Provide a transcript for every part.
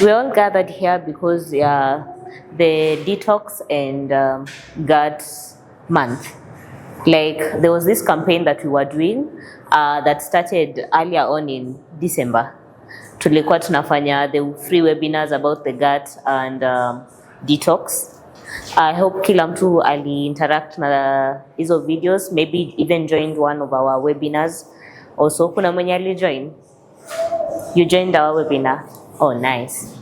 We're all gathered here because the Detox and gut month. Like there was this campaign that we were doing that started earlier on in December. Tulikuwa tunafanya the free webinars about the gut and detox. I hope kila mtu ali-interact na hizo videos, maybe even joined one of our webinars. Also, kuna mwenye ali-join? You joined our webinar? Oh, nice.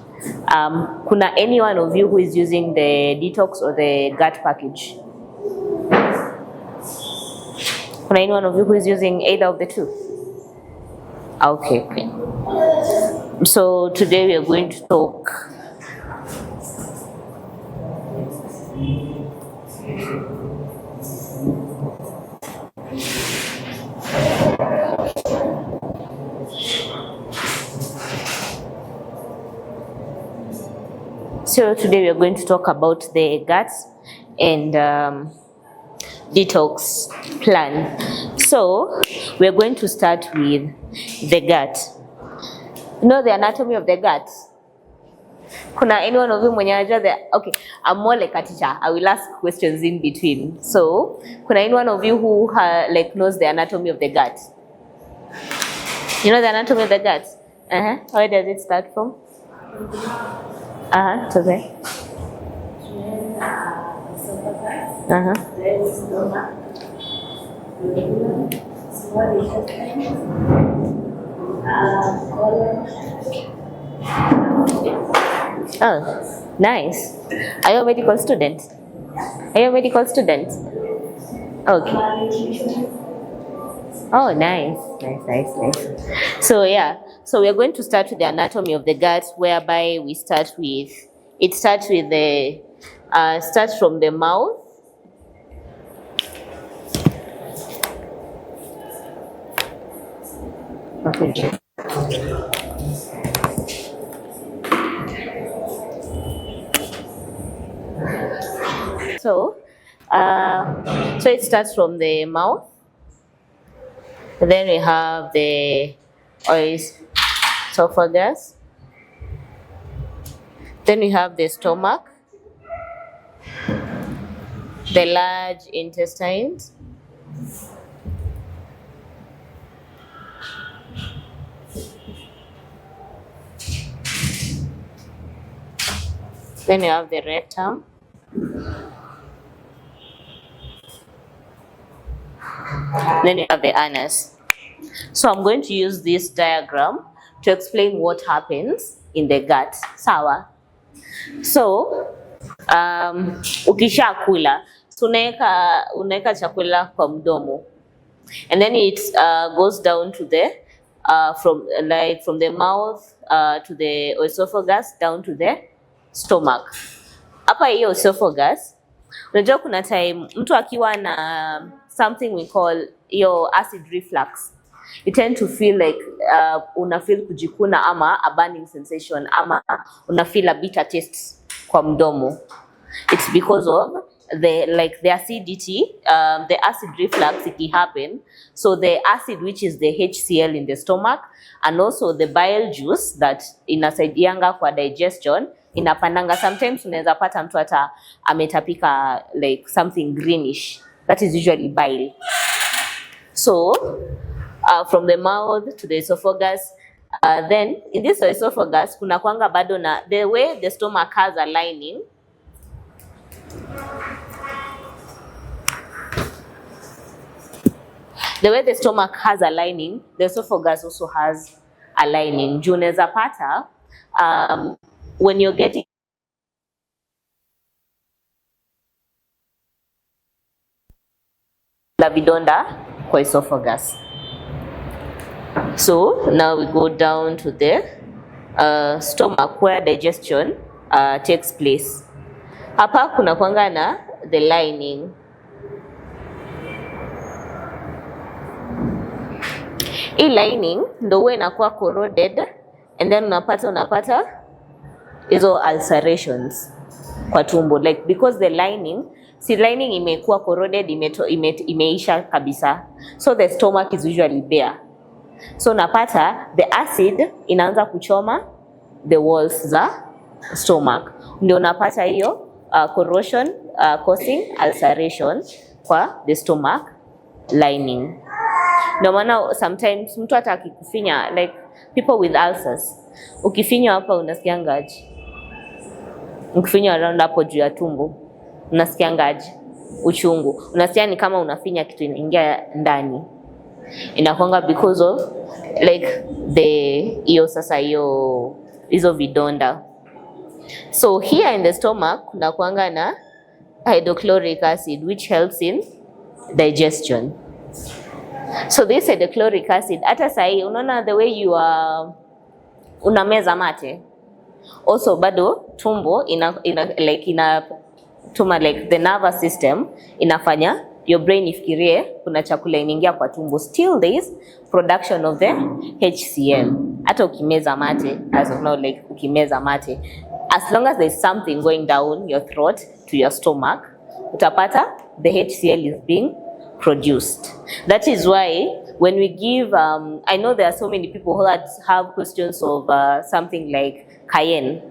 Kuna any one of you who is using the detox or the gut package? Kuna any one of you who is using either of the two? Okay. So today we are going to talk about the guts and detox plan. So we're going to start with the gut. You know the anatomy of the gut? Kuna anyone of you mwenye anajua the okay, I'm more like a teacher. I will ask questions in between. So, kuna anyone of you who like knows the anatomy of the gut? You know the anatomy of the gut? Where does it start from? So there. Oh, nice. Are you a medical student? Okay. Oh, nice. So yeah, so we are going to start with the anatomy of the gut, whereby we starts from the mouth. Okay. So it starts from the mouth. Then we have the esophagus. Then we have the stomach, the large intestines, then you have the rectum, then you have the anus. So I'm going to use this diagram to explain what happens in the gut. Sawa? So, ukisha kula, so unaweka chakula kwa mdomo. And then it goes down to the from the mouth to the esophagus down to the stomach. Hapa hiyo esophagus, unajua kuna time mtu akiwa na something we call your acid reflux, you tend to feel like una feel kujikuna ama a burning sensation ama una feel a bitter taste kwa mdomo. It's because of the acidity, the acid reflux it happen. So the acid, which is the HCl in the stomach, and also the bile juice that inasaidianga kwa digestion, inapandanga. Sometimes unaweza pata mtu hata ametapika like something greenish. That is usually bile. So from the mouth to the esophagus, then in this esophagus kuna kwanga bado na the way the stomach has a lining. The way the stomach has a lining, the esophagus also has a lining. Juu unaweza pata when you're getting la vidonda kwa esophagus. So now we go down to the stomach where digestion takes place. Hapa kuna kwanga na the lining. Hii lining ndo huwa inakuwa corroded and then unapata hizo ulcerations kwa tumbo, like because the lining imekuwa corroded, imeisha kabisa, so the stomach is usually bare. So unapata the acid inaanza kuchoma the walls za stomach. Ndio unapata hiyo corrosion causing ulceration kwa the stomach lining. Ndio maana sometimes mtu hata akikufinya, like people with ulcers, ukifinywa hapa unasikiangaje? Ukifinywa around hapo juu ya tumbo unasikiangaje? Uchungu. Unasikia ni kama unafinya kitu inaingia ndani. Inakuanga because of like hizo vidonda. So here in the stomach kuna kuanga na hydrochloric acid which helps in digestion. So this hydrochloric acid, hata sahi unaona the way you are unameza mate, also bado tumbo tuma like the nervous system inafanya your brain ifikirie kuna chakula inaingia kwa tumbo. Still there is production of the HCl. Hata ukimeza mate, as of now, like ukimeza mate, as long as there is something going down your throat to your stomach, utapata the HCl is being produced. That is why when we give, I know there are so many people who have questions of something like cayenne.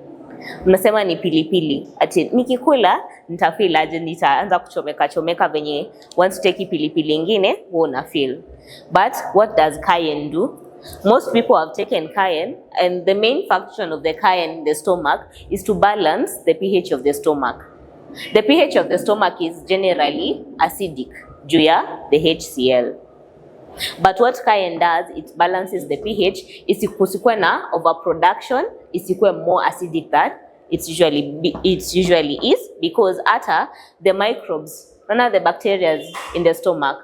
Mnasema ni pilipili. Ati nikikula nitafeel aje, nitaanza kuchomeka venye once take pilipili ingine una feel. But what does cayenne do? Most people have taken cayenne, and the main function of the cayenne in the stomach is to balance the pH of the stomach. The pH of the stomach is generally acidic juu ya the HCl. But what cayenne does, it balances the pH, isikuwe na overproduction, isikuwe more acidic than it usually is, because ata the microbes, none of the bacteria in the stomach,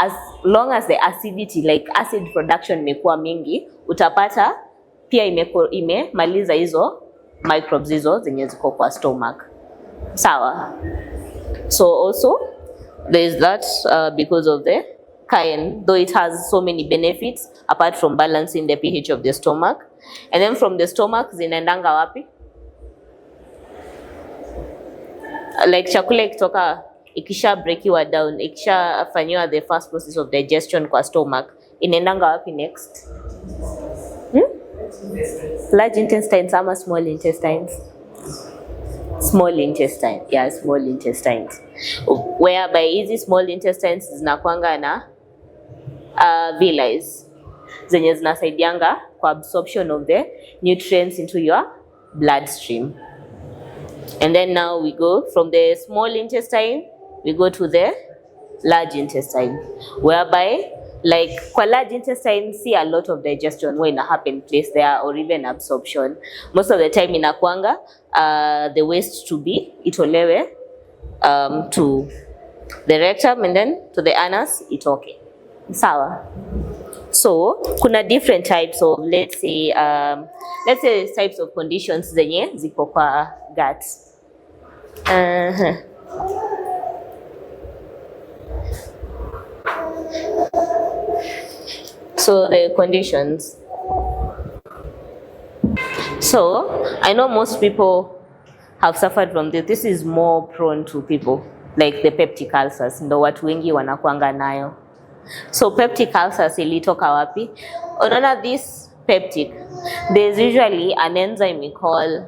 as long as the acidity, like acid production imekuwa mingi, utapata pia imemaliza hizo microbes hizo zenye ziko kwa stomach. Sawa. So also there is that because of the cayenne, though it has so many benefits apart from balancing the pH of the stomach. And then from the stomach zinaendanga wapi? Like chakula ikitoka, ikisha breakiwa down, ikisha fanyiwa the first process of digestion kwa stomach, inaendanga wapi next? Large intestines ama small intestines? Small intestine. Yeah, small intestines. Whereby hizi small intestines zinakuanga na villi zenye zinasaidianga kwa absorption of the nutrients into your bloodstream. And then now we go from the small intestine, we go to the large intestine, whereby like kwa large intestine, see a lot of digestion when it happen place there, or even absorption. Most of the time inakuanga the waste to be itolewe to the rectum and then to the anus itoke. Sawa. So kuna different types of let's say types of conditions zenye ziko kwa gut. So the conditions. So I know most people have suffered from this. This is more prone to people like the peptic ulcers. Ndo watu wengi wanakuanga nayo. So peptic ulcers ilitoka wapi? Unaona this peptic, there's usually an enzyme we call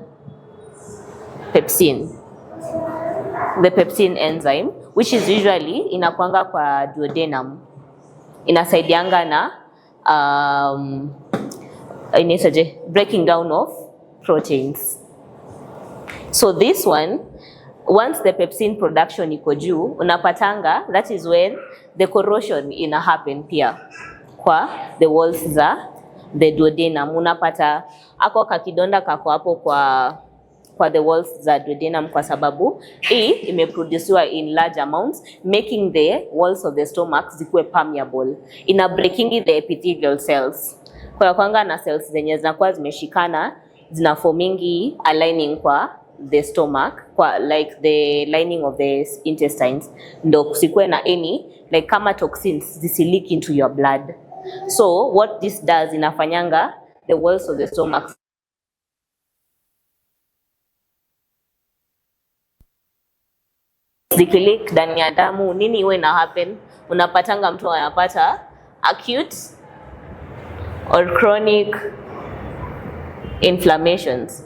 pepsin. The pepsin enzyme, which is usually inakuanga kwa duodenum. Inasaidianga na breaking down of proteins. So this one, once the pepsin production iko juu, unapatanga, that is when the corrosion ina happen pia kwa the walls za the duodenum. Unapata ako kakidonda kako hapo kwa the walls za duodenum kwa sababu imeproduciwa in large amounts, making the walls of the stomach zikuwe permeable. Ina breaking the epithelial cells. Kwa kwanga na cells zenye zinakuwa zimeshikana, zinaformingi a lining kwa the stomach, kwa like the lining of the intestines, ndo kusikuwe na any like kama toxins zisileak into your blood. So what this does, inafanyanga the walls of the stomach zikileak ndani ya damu, nini iwe na happen, unapatanga mtu anapata acute or chronic Inflammations.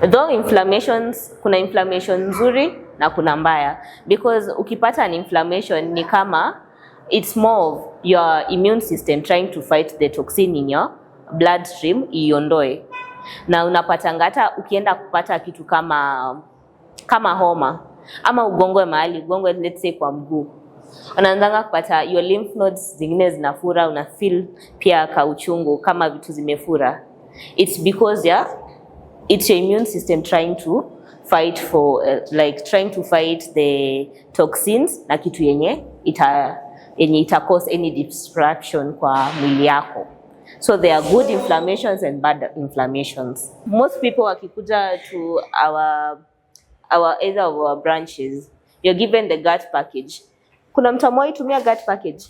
Though inflammations, kuna inflammation nzuri na kuna mbaya, because ukipata an inflammation ni kama it's more of your immune system trying to fight the toxin in your bloodstream iondoe. Na unapata hata ukienda kupata kitu kama homa ama ugongwe mahali, ugongwe let's say kwa mguu, unaanza kupata your lymph nodes zingine zinafura, una feel pia kauchungu kama vitu zimefura. It's because it's your immune system trying to fight for trying to fight the toxins na kitu yenye ita cause any disruption kwa mwili yako. So there are good inflammations and bad inflammations. Most people wakikuja to either of our branches, you're given the gut package. Kuna mtu amewai tumia gut package?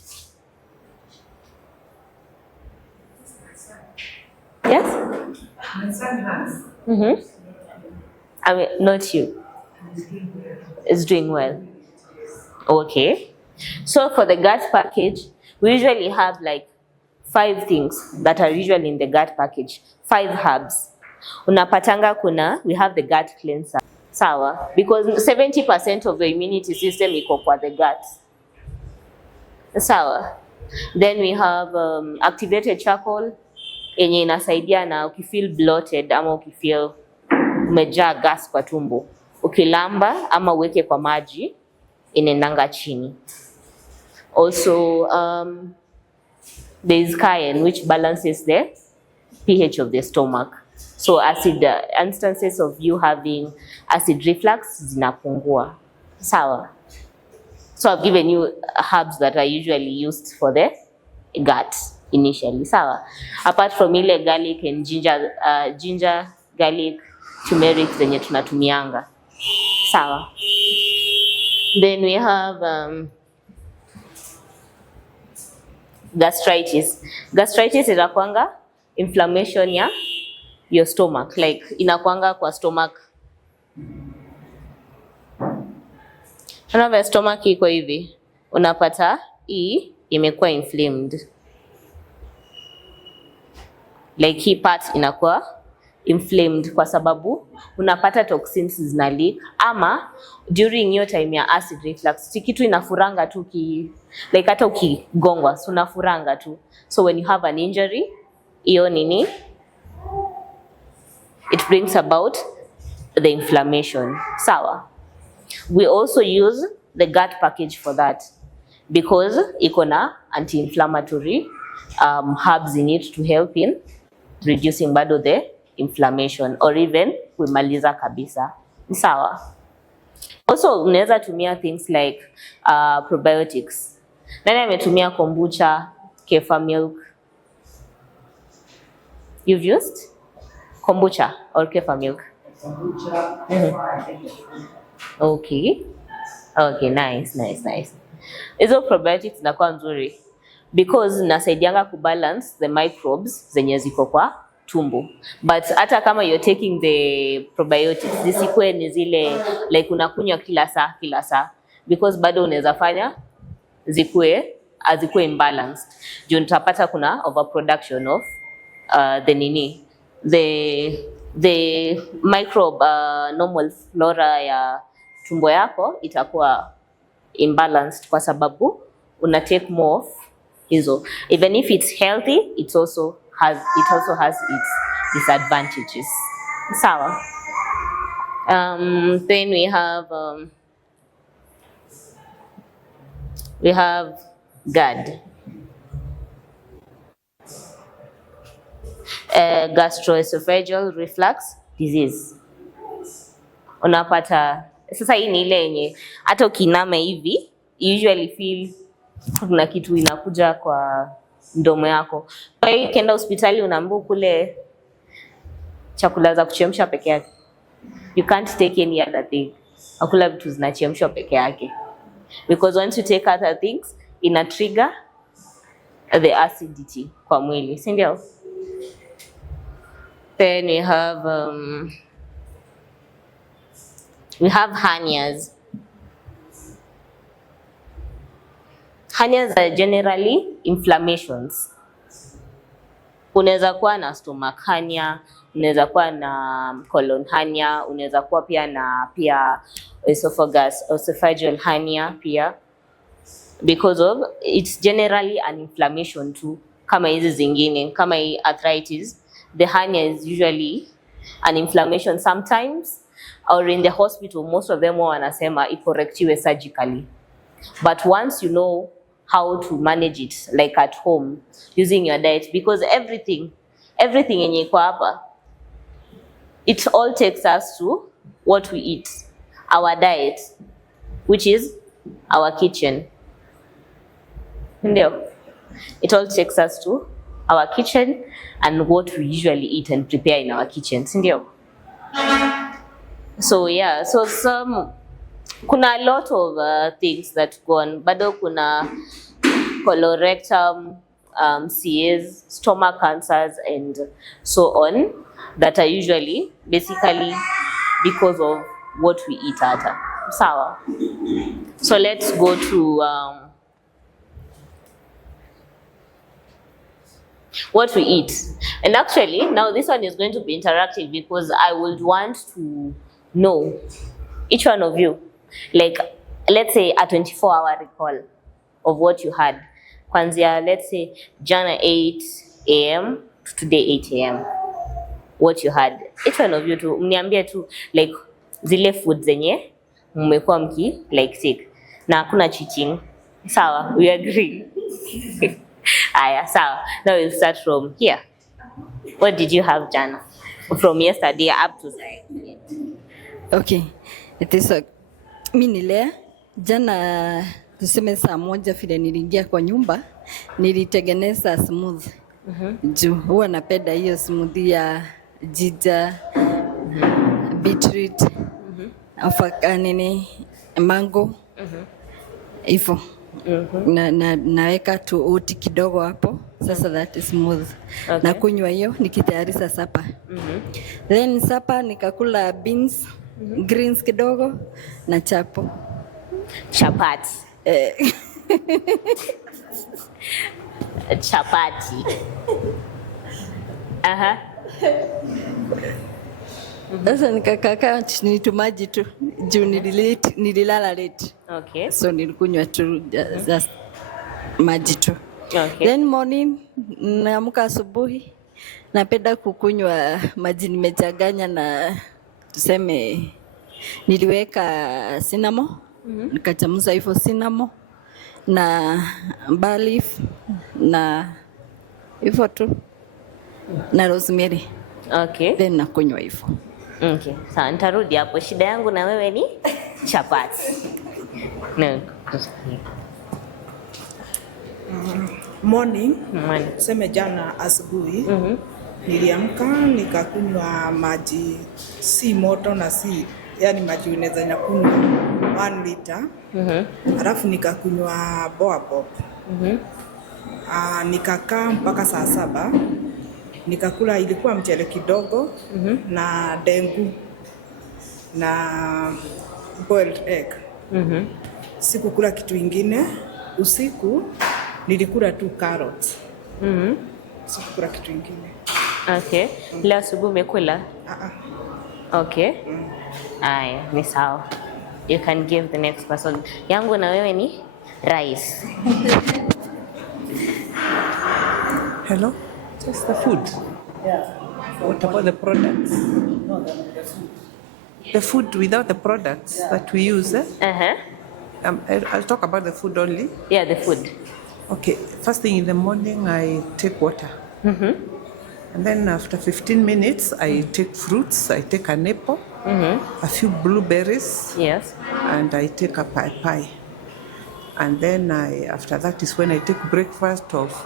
Yes? I mean, not you. It's doing well. Okay. So for the gut package, we usually have like 5 things that are usually in the gut package. 5 herbs. Unapatanga we have the gut cleanser. Sawa, because 70% of the immunity system iko kwa the gut. Sawa. Then we have activated charcoal yenye inasaidia na ukifeel bloated ama ukifeel umejaa gas kwa tumbo, ukilamba ama uweke kwa maji inaendanga chini. Also there is cayenne which balances the pH of the stomach. So instances of you having acid reflux zinapungua. Sawa. So I've given you herbs that are usually used for the gut initially. Sawa. Apart from ile garlic and ginger, garlic, turmeric zenye tunatumianga. Sawa. Then we have gastritis. Gastritis inakuanga inflammation ya your stomach, like inakuanga kwa stomach. Unaona stomach iko hivi, unapata hii imekuwa inflamed, like hii part inakuwa inflamed kwa sababu unapata toxins zina leak, ama during your time ya acid reflux kitu inafuranga tu like hata ukigongwa so unafuranga tu. So when you have an injury, hiyo nini, it brings about the inflammation. Sawa. We also use the gut package for that because iko na anti-inflammatory herbs in it to help in reducing bado the inflammation or even kuimaliza kabisa. Sawa. Also unaweza tumia things like probiotics. Nani ametumia kombucha, kefir milk? You've used kombucha or kefir milk? Okay. Okay, nice. Hizo probiotics zinakuwa nzuri because nasaidianga kubalance the microbes zenye ziko kwa tumbo. But hata kama you're taking the probiotics, zisikuwe ni zile like unakunywa kila saa because bado unaweza fanya azikuwe imbalanced. Juu utapata kuna overproduction of the microbe normal flora ya tumbo yako itakuwa imbalanced kwa sababu una take more of hizo. Even if it's healthy, it also has its disadvantages. Sawa. Then we have GERD. Gastroesophageal reflux disease. Unapata sasa hii ni ile yenye hata ukinama hivi usually feel kuna kitu inakuja kwa mdomo yako. Kwa hiyo ukienda hospitali unaambiwa kule chakula za kuchemsha peke yake. You can't take any other thing. Hakula vitu zinachemshwa peke yake. Because once you take other things, ina trigger the acidity kwa mwili, si ndio? Then we have hernias. Hernias are generally inflammations. Unaweza kuwa na stomach hernia, unaweza kuwa na colon hernia, unaweza kuwa pia na esophageal hernia pia, because of it's generally an inflammation too, kama hizi zingine, kama hii arthritis, the hernia is usually an inflammation sometimes, or in the hospital most of them wanasema icorrectiwe surgically, but once you know how to manage it like at home using your diet, because everything yenye iko hapa, it all takes us to what we eat, our diet, which is our kitchen. Ndio, it all takes us to our kitchen and what we usually eat and prepare in our kitchens. Ndio. So yeah, so kuna a lot of things that go on. Bado kuna colorectal, CAs, stomach cancers, and so on, that are usually basically because of what we eat ata. Sawa. So let's go to what we eat. And actually, now this one is going to be interactive because I would want to know each one of you, like let's say a 24-hour recall of what you had. Kwanzia, let's say jana 8 a.m. to today 8 a.m. what you had. Each one of you to mniambie tu like zile food zenye mmekuwa mki like take. Na hakuna cheating. Sawa, we agree. Aya, sawa. Now we'll start from here. What did you have jana? From yesterday up to today. Okay. It is mimi nilea jana, tuseme saa moja vile niliingia kwa nyumba nilitengeneza smoothie. Juu huwa napenda hiyo smoothie ya ginger, beetroot, nini, mango. Hivyo. Naweka tu oti kidogo hapo. Sasa that is smooth. Okay. Na kunywa hiyo nikitayarisha sapa. Then sapa nikakula beans, greens kidogo na chapo. Chapati. Chapati. Aha. Sasa nikakaa chini tu maji tu juu nililala late. Okay. So nilikunywa tu just maji tu. Okay. Then morning naamka asubuhi napenda kukunywa maji nimechanganya na tuseme niliweka cinnamon, nikachamuza hivyo cinnamon na bay leaf na hivyo tu na rosemary. Okay. Then nakunywa hivyo. Okay. Sawa, nitarudi hapo. Shida yangu na wewe ni chapati. No. Morning. Seme jana asubuhi. Niliamka nikakunywa maji si moto na si, yani maji unaweza nyakunywa 1 liter. Alafu nikakunywa boabop. Nikakaa mpaka saa 7. Nikakula, ilikuwa mchele kidogo na dengu na boiled egg. Sikukula kitu ingine. Usiku nilikula tu carrots. Sikukula kitu ingine. Okay. Leo asubuhi umekula? Okay. Aya, ni sawa. You can give the next person. Yangu na wewe ni rice. Hello? Just the food. Yeah. What about the products? No, the food. The food without the products that we use. I'll talk about the food only. Yeah, the food. Okay. First thing in the morning, I take water. And then after 15 minutes, I take fruits. I take an apple, a few blueberries. Yes. And I take a pie. And then after that is when I take breakfast of,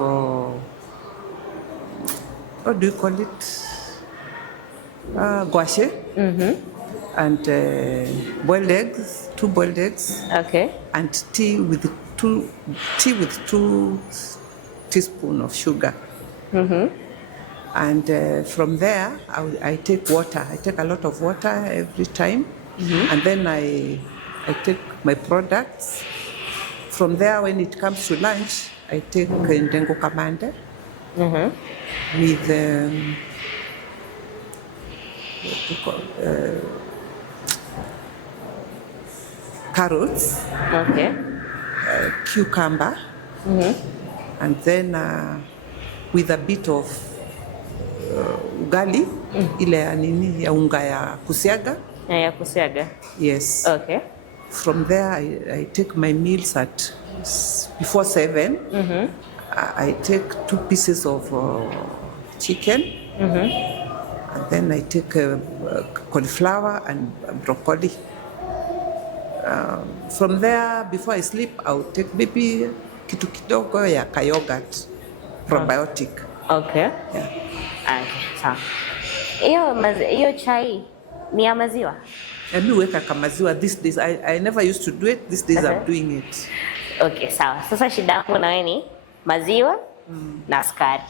what do you call it? Guache. And boiled eggs, 2 boiled eggs. Okay. And tea with 2 teaspoons of sugar. And from there, I take water. I take a lot of water every time. And then I take my products. From there, when it comes to lunch, I take ndengu kamande. with what do you call, carrots, Okay. cucumber, and then with a bit of ugali, ile ya nini ya unga ya kusiaga. Ya kusiaga. Yes. Okay. From there, I take my meals at before 7. I take 2 pieces of chicken, and then I take cauliflower and broccoli. From there, before I sleep, I'll take maybe kitu kidogo ya yogurt, probiotic. Okay. Yeah. Okay, sawa. Hiyo chai ni ya maziwa? Mi weka kamaziwa these days. I never used to do it. These days I'm doing it. Okay, sawa. Sasa shida yangu na wewe ni maziwa na sukari.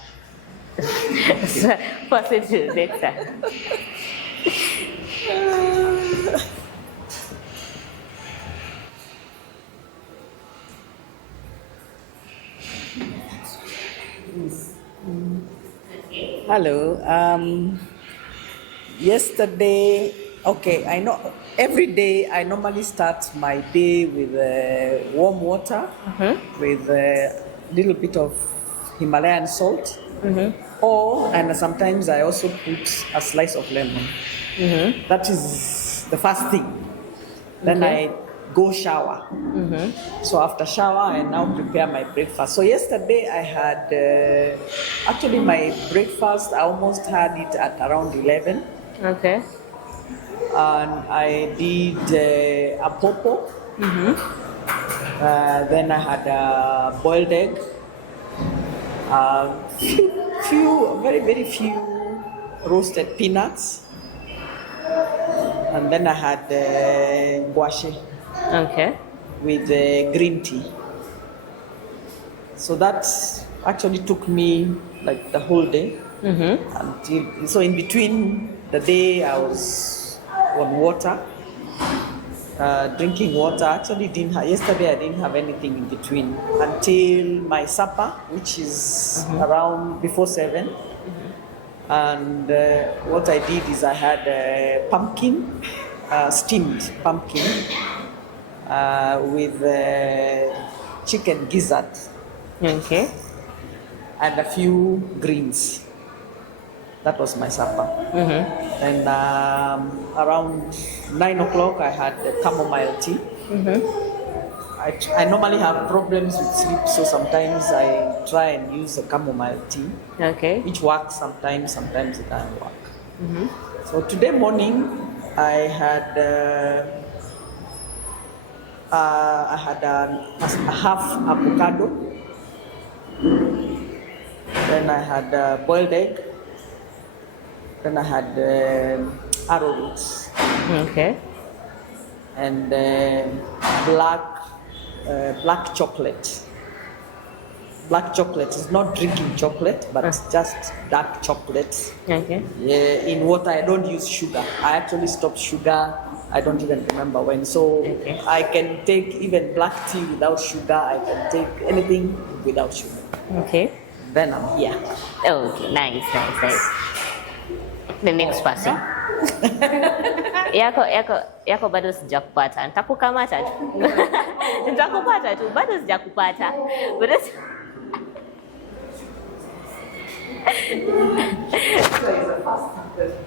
Positive data. Hello. Yesterday, okay, I know every day I normally start my day with warm water with a little bit of Himalayan salt, and sometimes I also put a slice of lemon. That is the first thing. Then I go shower. So after shower, I now prepare my breakfast. So yesterday I had, actually my breakfast, I almost had it at around 11. Okay. And I did a popo. Then I had a boiled egg. Very few roasted peanuts. And then I had guache. Okay. With green tea. So that actually took me like the whole day. So in between the day I was on water, drinking water. Actually yesterday I didn't have anything in between until my supper, which is around before 7. And what I did is I had pumpkin, steamed pumpkin, with chicken gizzard. Okay. And a few greens. That was my supper. And around 9 o'clock I had the chamomile tea. I normally have problems with sleep, so sometimes I try and use the chamomile tea. Okay. Which works sometimes it doesn't work. So today morning I had a half avocado. Then I had boiled egg. Then I had arrowroot. Okay. And black chocolate. Black chocolate is not drinking chocolate, but it's just dark chocolate. Okay. In water, I don't use sugar. I actually stopped sugar. I don't even remember when. So I can take even black tea without sugar. I can take anything without sugar. Okay. Then I'm here. Okay, nice. The next person. Yako bado sijakupata. Nitakukamata tu. Nitakupata tu, bado sijakupata.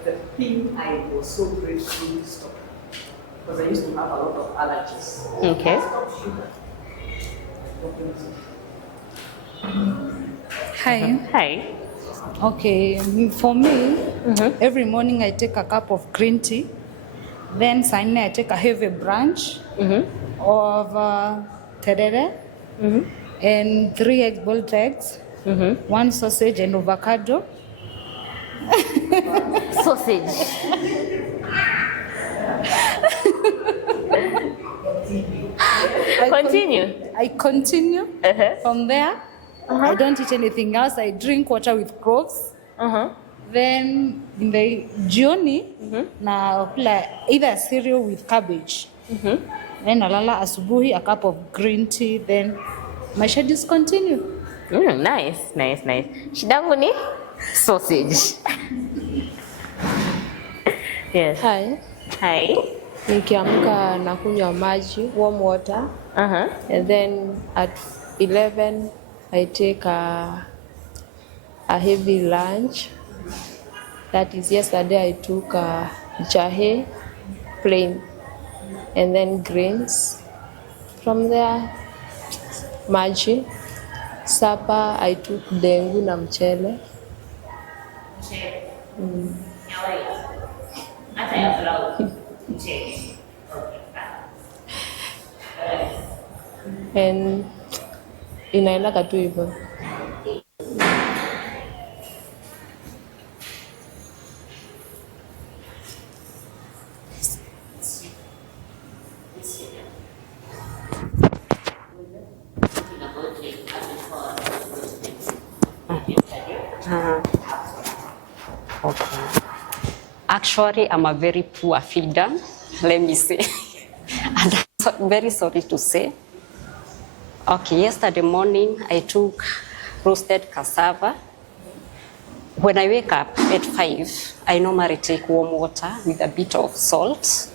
The thing I was so grateful to stop, because I used to have a lot of allergies. Okay. Hi. Okay, for me, every morning I take a cup of green tea. Then Sunday I take a heavy brunch of terere and 3 egg boiled eggs, 1 sausage and avocado. Sausage. I continue. From there, I don't eat anything else. I drink water with cloves. Then in the jioni, na kula either cereal with cabbage. Then nalala asubuhi, a cup of green tea. Then my schedules continue. Nice. Shida yangu ni sausage. Yes. Hi. Nikiamka nakunywa maji, warm water. And then at 11 I take a heavy lunch. That is, yesterday I took jahe plain and then greens. From there, maji. Supper I took dengu na mchele. And inaendaga tu hivyo. Okay. Actually, I'm a very poor feeder, let me say. And I'm very sorry to say. Okay, yesterday morning, I took roasted cassava. When I wake up at 5, I normally take warm water with a bit of salt.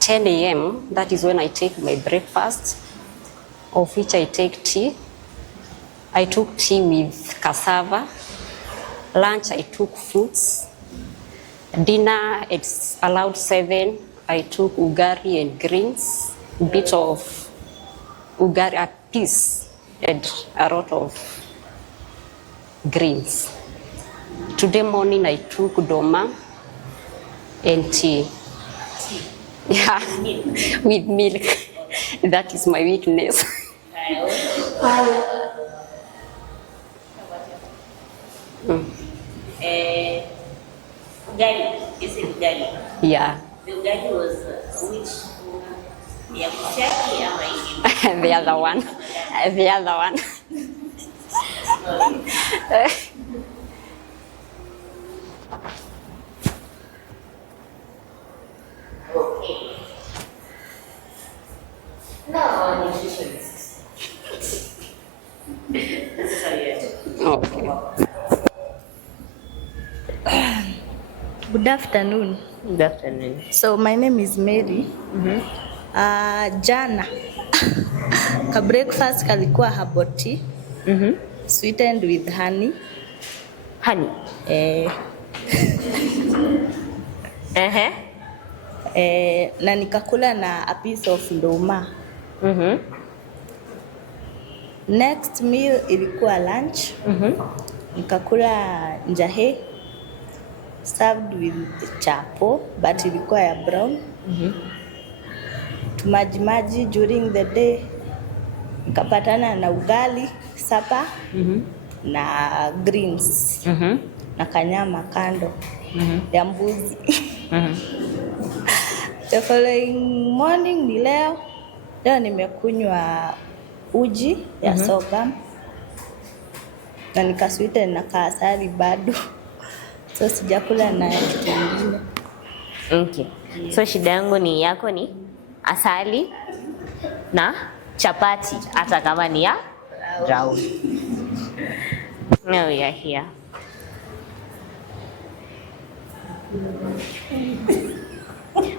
10 a.m., that is when I take my breakfast, of which I take tea. I took tea with cassava. Lunch, I took fruits. Dinner, it's around 7. I took ugari and greens, a bit of ugari, a piece, and a lot of greens. Today morning, I took doma and tea. Yeah, with milk. That is my weakness. Ugali, is it ugali? Yeah. The ugali was which? Yeah, The other one. The other one. Okay. No, nutritionist. This is how you do. Okay. Good afternoon. Good afternoon. So my name is Mary. Jana ka breakfast kalikuwa herbal tea, sweetened with honey. Honey. Na nikakula na a piece of ndoma. Next meal ilikuwa lunch. Nikakula njahe served with chapo, but ilikuwa ya brown. Tumajimaji during the day. Nikapatana na ugali supper na greens na kanyama kando ya mbuzi. The following morning ni leo nimekunywa uji ya sorghum na nikasweeten na kaasali bado. So sijakula na kitu kingine. Okay. So shida yangu ni yako ni asali na chapati hata kama ni ya brown. Now we are here.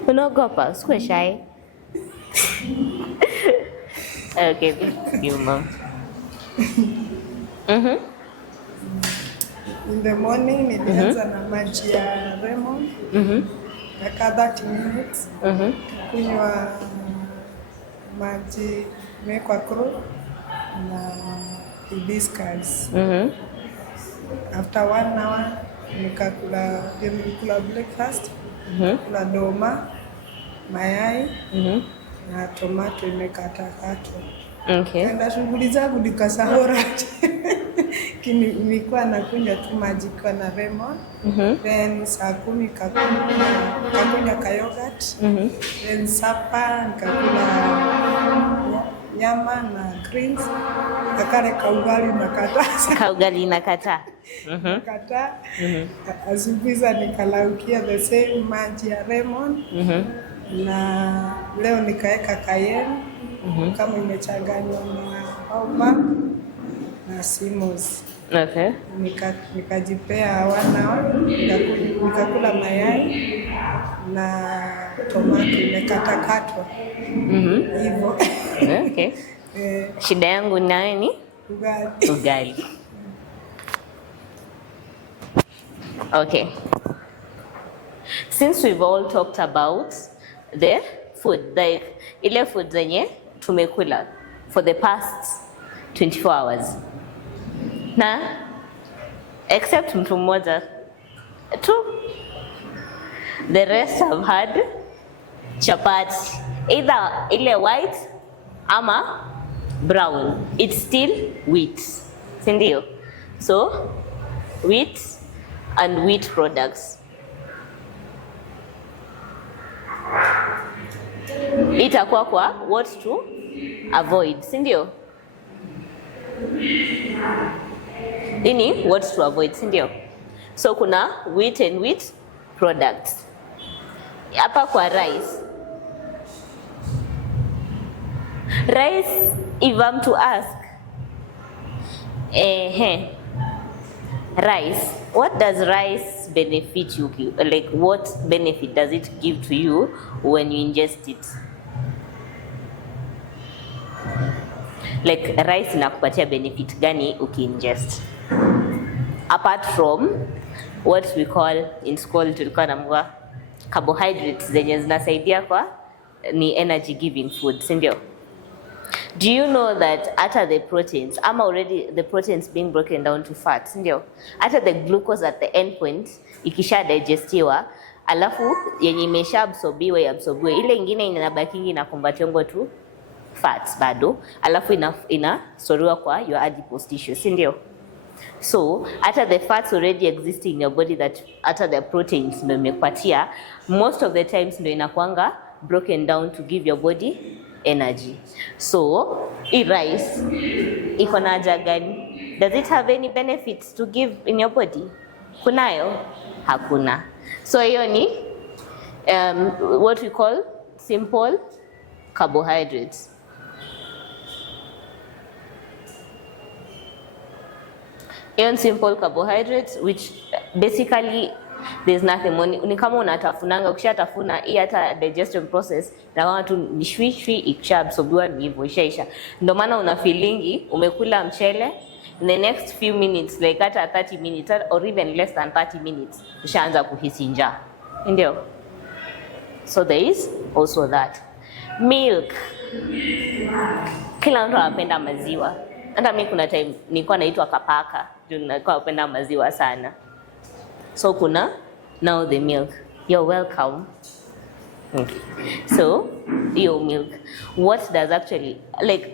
Unaogopa? Usikue shy. Okay, thank you, mom. In the morning nilianza na maji ya lemon. Nakaa 30 minutes. Kunywa maji mekwa kro na hibiscus. After 1 hour nikakula breakfast. Kula doma, mayai na tomato imekatakatwa. Okay. Nenda shughuli zangu nikasahau. Nilikuwa nakunywa tu maji kwa na lemon. Then saa 10 kakunywa ka yogurt. Then supper nikakula nyama na greens. Akale kaugali nakata. Kaugali nakata. Nakata. Asubuhi nikalaukia the same maji ya lemon. Na leo nikaeka cayenne kama imechanganywa na baobab. na simos. Okay. Nikajipea 1 hour, nikakula mayai na tomato imekatakatwa. Hivyo. Okay. Shida yangu nayo ni ugali. Okay. Since we've all talked about the food, like ile food zenye tumekula for the past 24 hours. Na except mtu mmoja tu, the rest have had chapati, either ile white ama brown. It's still wheat, sindio? So wheat and wheat products. Itakuwa kwa what to avoid, sindio? Ini what to avoid, sindio? So kuna wheat and wheat products. Hapa kwa rice. Rice, if I'm to ask, rice, what does rice benefit you? Like, what benefit does it give to you when you ingest it? Like, rice inakupatia benefit gani ukiingest? Apart from what we call in school tulikuwa namwa carbohydrates zenye zinasaidia kwa ni energy giving food, sindio? Do you know that after the proteins, already the proteins being broken down to fat, sindio? After the glucose at the end point, ikisha digestiwa, alafu yenye imesha absorbiwa ile ingine inabaki inakonvertiwa to fats bado, alafu inastoriwa kwa your adipose tissue, sindio? So, after the fats already existing in your body that after the proteins ndo imekupatia, most of the times ndo inakuanga broken down to give your body energy. So, rice iko na haja gani? Does it have any benefits to give in your body? Kunayo? Hakuna. So hiyo ni what we call simple carbohydrates. Hiyo simple carbohydrates, which basically there's nothing more. Ni kama unatafunanga, ukishatafuna hii hata digestion process na watu ni shwi ikishaabsorbiwa ni hivyo ishaisha. Ndio maana una feelingi umekula mchele, in the next few minutes, like hata 30 minutes or even less than 30 minutes ushaanza kuhisi njaa, ndio? So there is also that. Milk, kila mtu anapenda maziwa. Hata mimi kuna time nilikuwa naitwa kapaka, nilikuwa napenda maziwa sana. So kuna now the milk. You're welcome. Okay. So your milk, what does actually, like,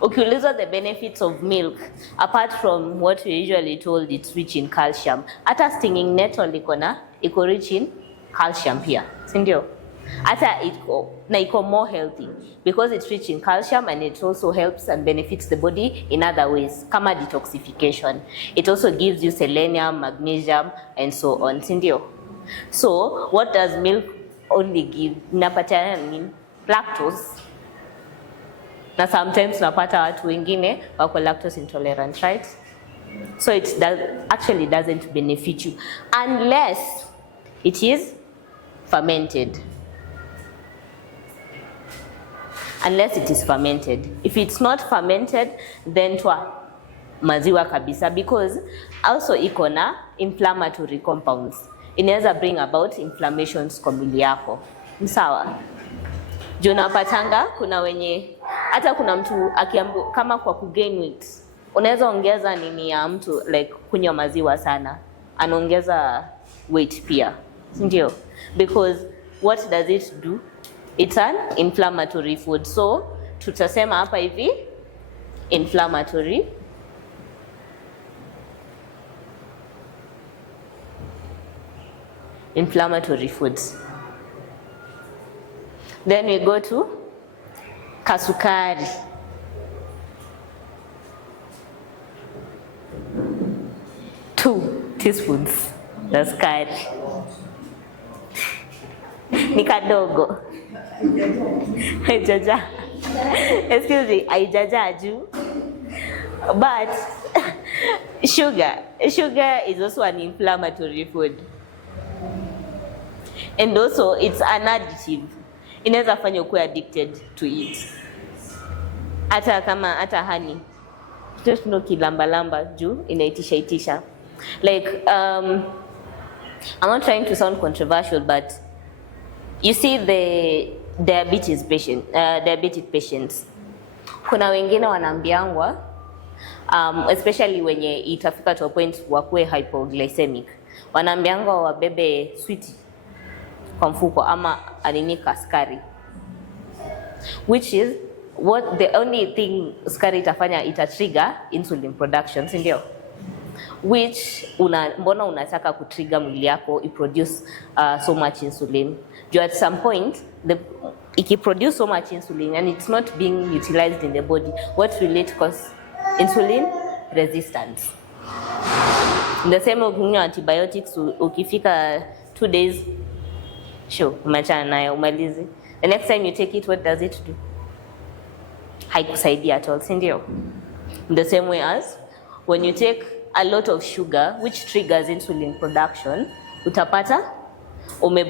ukiulizwa the benefits of milk apart from what we usually told, it's rich in calcium. Hata stinging nettle iko rich in calcium pia, si ndio? Hata iko more healthy because it's rich in calcium, and it also helps and benefits the body in other ways kama detoxification. It also gives you selenium, magnesium and so on, si ndio? So what does milk only give? Napata nini? Lactose. Na sometimes napata watu wengine wako lactose intolerant, right? So it actually doesn't benefit you unless it is fermented. Unless it is fermented. If it's not fermented, then maziwa kabisa, because also iko na inflammatory compounds. Inaweza bring about inflammations kwa mwili yako. Sawa? Juu unapatanga kuna wenye hata kuna mtu akiambu kama kwa kugain weight, unaweza ongeza nini ya mtu like kunywa maziwa sana, anaongeza weight pia, ndio? Because what does it do? It's an inflammatory food. So tutasema hapa hivi inflammatory foods. Then we go to kasukari. Two teaspoons za sukari. Ni kadogo. Haijaja. Excuse me, haijaja juu. But sugar is also an inflammatory food. And also it's an additive. Inaweza fanya ukuwe addicted to it. Hata honey. Just no kilamba juu inaitisha. Like I'm not trying to sound controversial, but you see the diabetic patients. Kuna wengine wanaambiangwa especially wenye itafika to a point wakuwe hypoglycemic. Wanaambiangwa wabebe sweet kwa mfuko ama aninika sukari. Which is what the only thing sukari itafanya itatrigger insulin production, si ndio? Which mbona unataka kutrigger mwili yako iproduce so much insulin? At some point ikiproduce so much insulin and it's not being utilized in the body, what will it cause? Insulin resistance. The same ukinywa antibiotics ukifika 2 days umechana nayo umalizi. The next time you take it, what does it do? Haikusaidi at all, si ndio? The same way as when you take a lot of sugar which triggers insulin production, utapata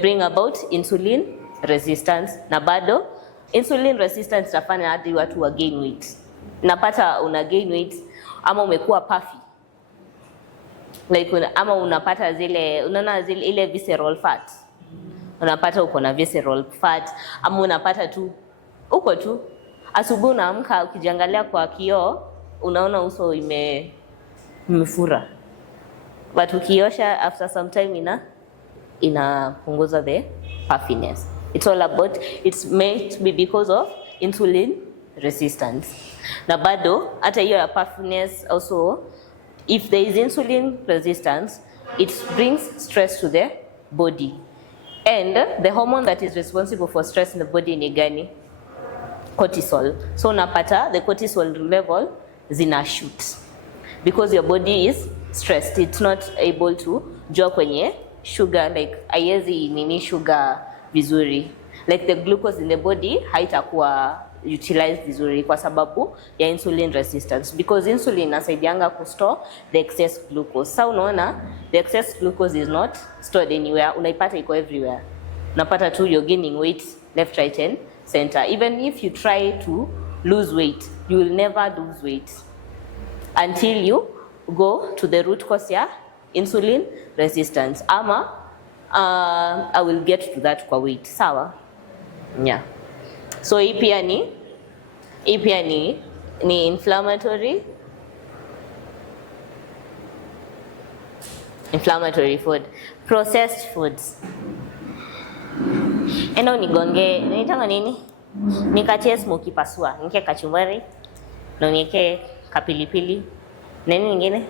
bring about insulin resistance, na bado insulin resistance tafanya hadi watu wa gain weight. Napata una gain weight ama umekuwa puffy. Like ama unapata ile visceral fat. Unapata uko na visceral fat ama unapata tu uko tu asubuhi unaamka ukijiangalia kwa kioo unaona uso imefura, but ukiosha after some time inapunguza the puffiness. It's meant to be because of insulin resistance. Na bado hata hiyo ya puffiness also, if there is insulin resistance, it brings stress to the body. And the hormone that is responsible for stress in the body ni gani? Cortisol. So unapata the cortisol level zina shoot because your body is stressed. It's not able to jua kwenye sugar, like haiwezi nini sugar vizuri. Like the glucose in the body haitakuwa utilized vizuri kwa sababu ya insulin resistance, because insulin inasaidianga kustore the excess glucose. Sasa unaona the excess glucose is not stored anywhere, unaipata iko everywhere. Unapata tu you're gaining weight left, right and center. Even if you try to lose weight, you will never lose weight until you go to the root cause ya insulin resistance. Ama I will get to that kwa weight. Sawa? Yeah. So hii pia ni inflammatory food. Processed foods. Enda unigonge, naitanga nini? Nikatie smoky pasua, nike kachumbari, na nike kapilipili. Nini nyingine?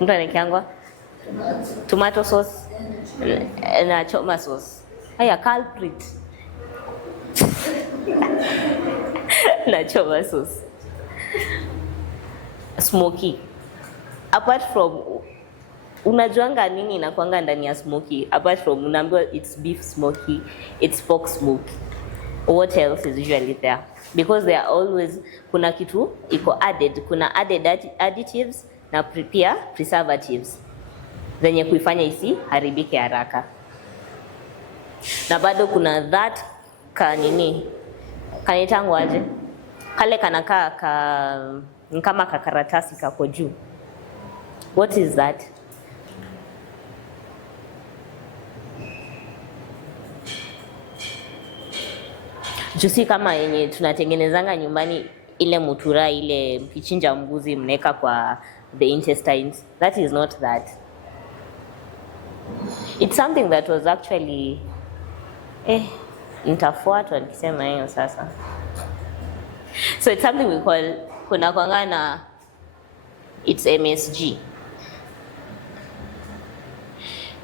Mtu anakiangwa tomato sauce na choma sauce. Haya culprit. Na choma sauce. Smoky. Apart from unajuanga nini inakuanga ndani ya smoky, apart from unaambiwa it's beef smoky, it's pork smoky, what else is usually there? Because there are always kuna kitu iko added, kuna added additives na pia preservatives zenye kuifanya isi haribike haraka. Na bado kuna that kanitangu aje kale kanakaa kama kakaratasi kako juu. What is that? Jusi kama yenye tunatengenezanga nyumbani, ile mutura ile mkichinja mbuzi mneka kwa the intestines. That is not that. It's something that was actually nitafuatwa nikisema hiyo sasa. So it's something we call kuna kwangana, it's MSG.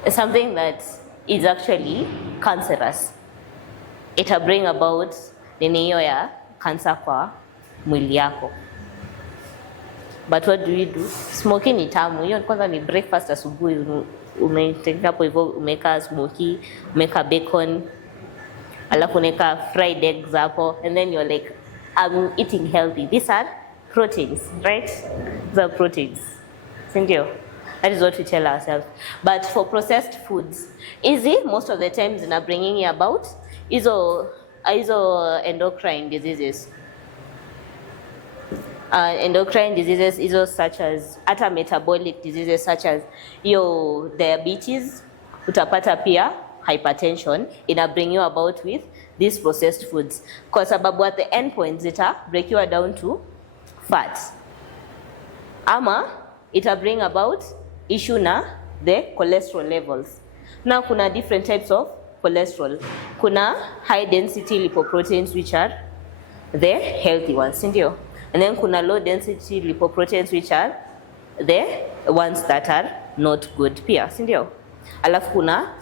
It's something that is actually cancerous. It will bring about nini hiyo ya cancer kwa mwili yako. But what do we do? Smoky ni tamu. Hiyo kwanza ni breakfast asubuhi, umetenga hapo hivyo, umeka smoky, umeka bacon, alafu uneka fried eggs hapo, and then you're like, I'm eating healthy. These are proteins, right? The proteins. Sindio? That is what we tell ourselves. But for processed foods, easy most of the times in bringing about iso endocrine diseases. Endocrine diseases iso such as other metabolic diseases such as your diabetes, utapata pia hypertension bring you about with these processed foods. Kwa sababu at the end point zita break you down to fat. Ama ita bring about issue na the cholesterol levels. Now kuna different types of cholesterol. Kuna high density lipoproteins which are the healthy ones, sindio? And then kuna low density lipoproteins which are the ones that are not good pia, sindio? Alafu kuna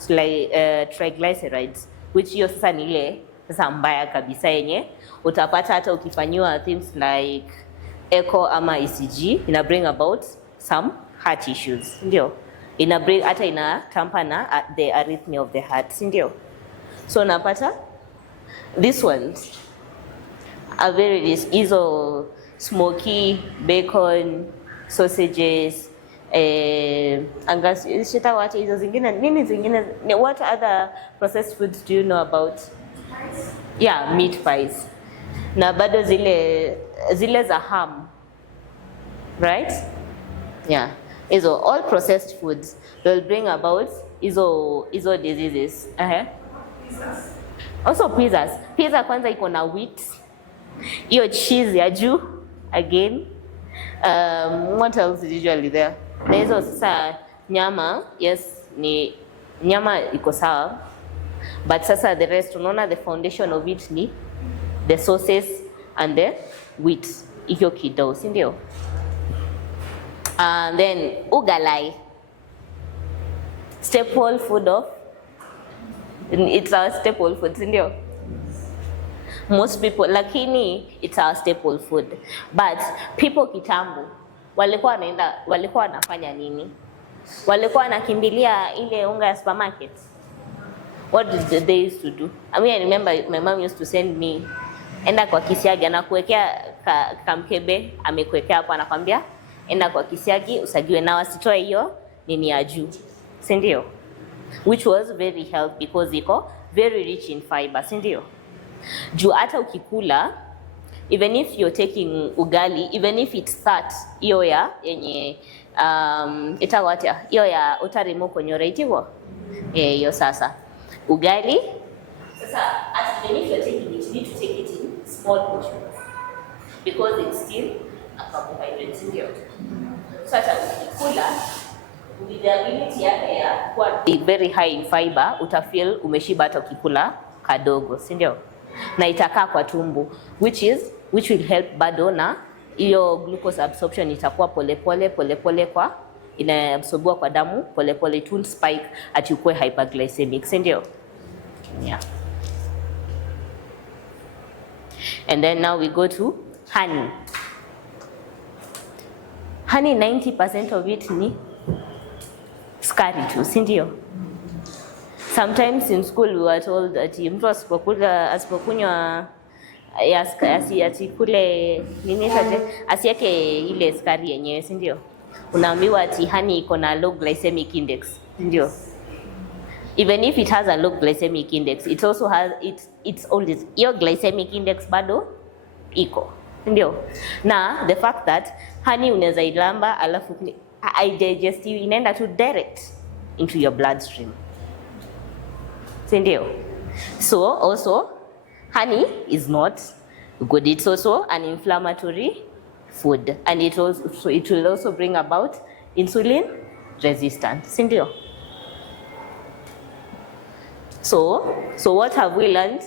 triglycerides which hiyo sasa ni ile sasa mbaya kabisa yenye utapata hata ukifanyiwa things like echo ama ECG bring about some heart issues, ndio bring hata tamper na the arrhythmia of the heart, ndio. So napata these ones are very hizo smoky bacon, sausages, shita wacha hizo zingine nini zingine. What other processed foods do you know about? Yeah, meat pies. Na bado zile za ham, right? Yeah, hizo all processed foods will bring about hizo diseases. Also pizzas. Pizza kwanza iko na wheat, hiyo cheese ya juu again. What else is usually there? Na hizo sasa nyama, yes, ni nyama iko sawa, but sasa the rest unaona the foundation of it ni the sauces and the wheat, hiyo kidogo, si ndio? And then ugali, staple food of, it's our staple food, si ndio? Most people, lakini it's our staple food. But people kitambo walikuwa wanafanya nini? Walikuwa wanakimbilia ile unga ya supermarket. What did they used to do? I mean, I remember my mom used to send me, enda kwa kisiagi, anakuwekea kamkebe, amekuwekea hapo, anakwambia enda kwa kisiagi usagiwe na wasitoe hiyo nini ya juu, si ndio? Which was very healthy because iko very rich in fiber, si ndio? Juu hata ukikula, even if you're taking ugali, even if it's fat, hiyo ya yenye itawatia hiyo ya utarimo konyore itivo hiyo sasa ugali sasa, even if you're taking it, you need to take it in small portions because it's still a carbohydrate, ndio. So hata ukikula with the ability yake ya kuwa very high in fiber, utafeel umeshiba hata ukikula kadogo, si ndio? Na itakaa kwa tumbo, which will help bado na hiyo glucose absorption itakuwa polepole kwa inaabsorbiwa kwa damu polepole, it will spike at ukue hyperglycemic, si ndio? Yeah. And then now we go to honey. Honey, 90% of it ni sukari tu, si ndio? Sometimes in school we were told that mtu asipokunywa asikule nini saje, asiake ile sukari yenyewe, si ndio? Unaambiwa ati honey iko na low glycemic index, ndio? Even if it has a low glycemic index, it also has it's always your glycemic index bado iko, ndio? Na the fact that honey unaweza ilamba alafu digestive inaenda to direct into your bloodstream, si ndio? So also honey is not good. It's also an inflammatory food, and it will also bring about insulin resistance, si ndio? So what have we learned?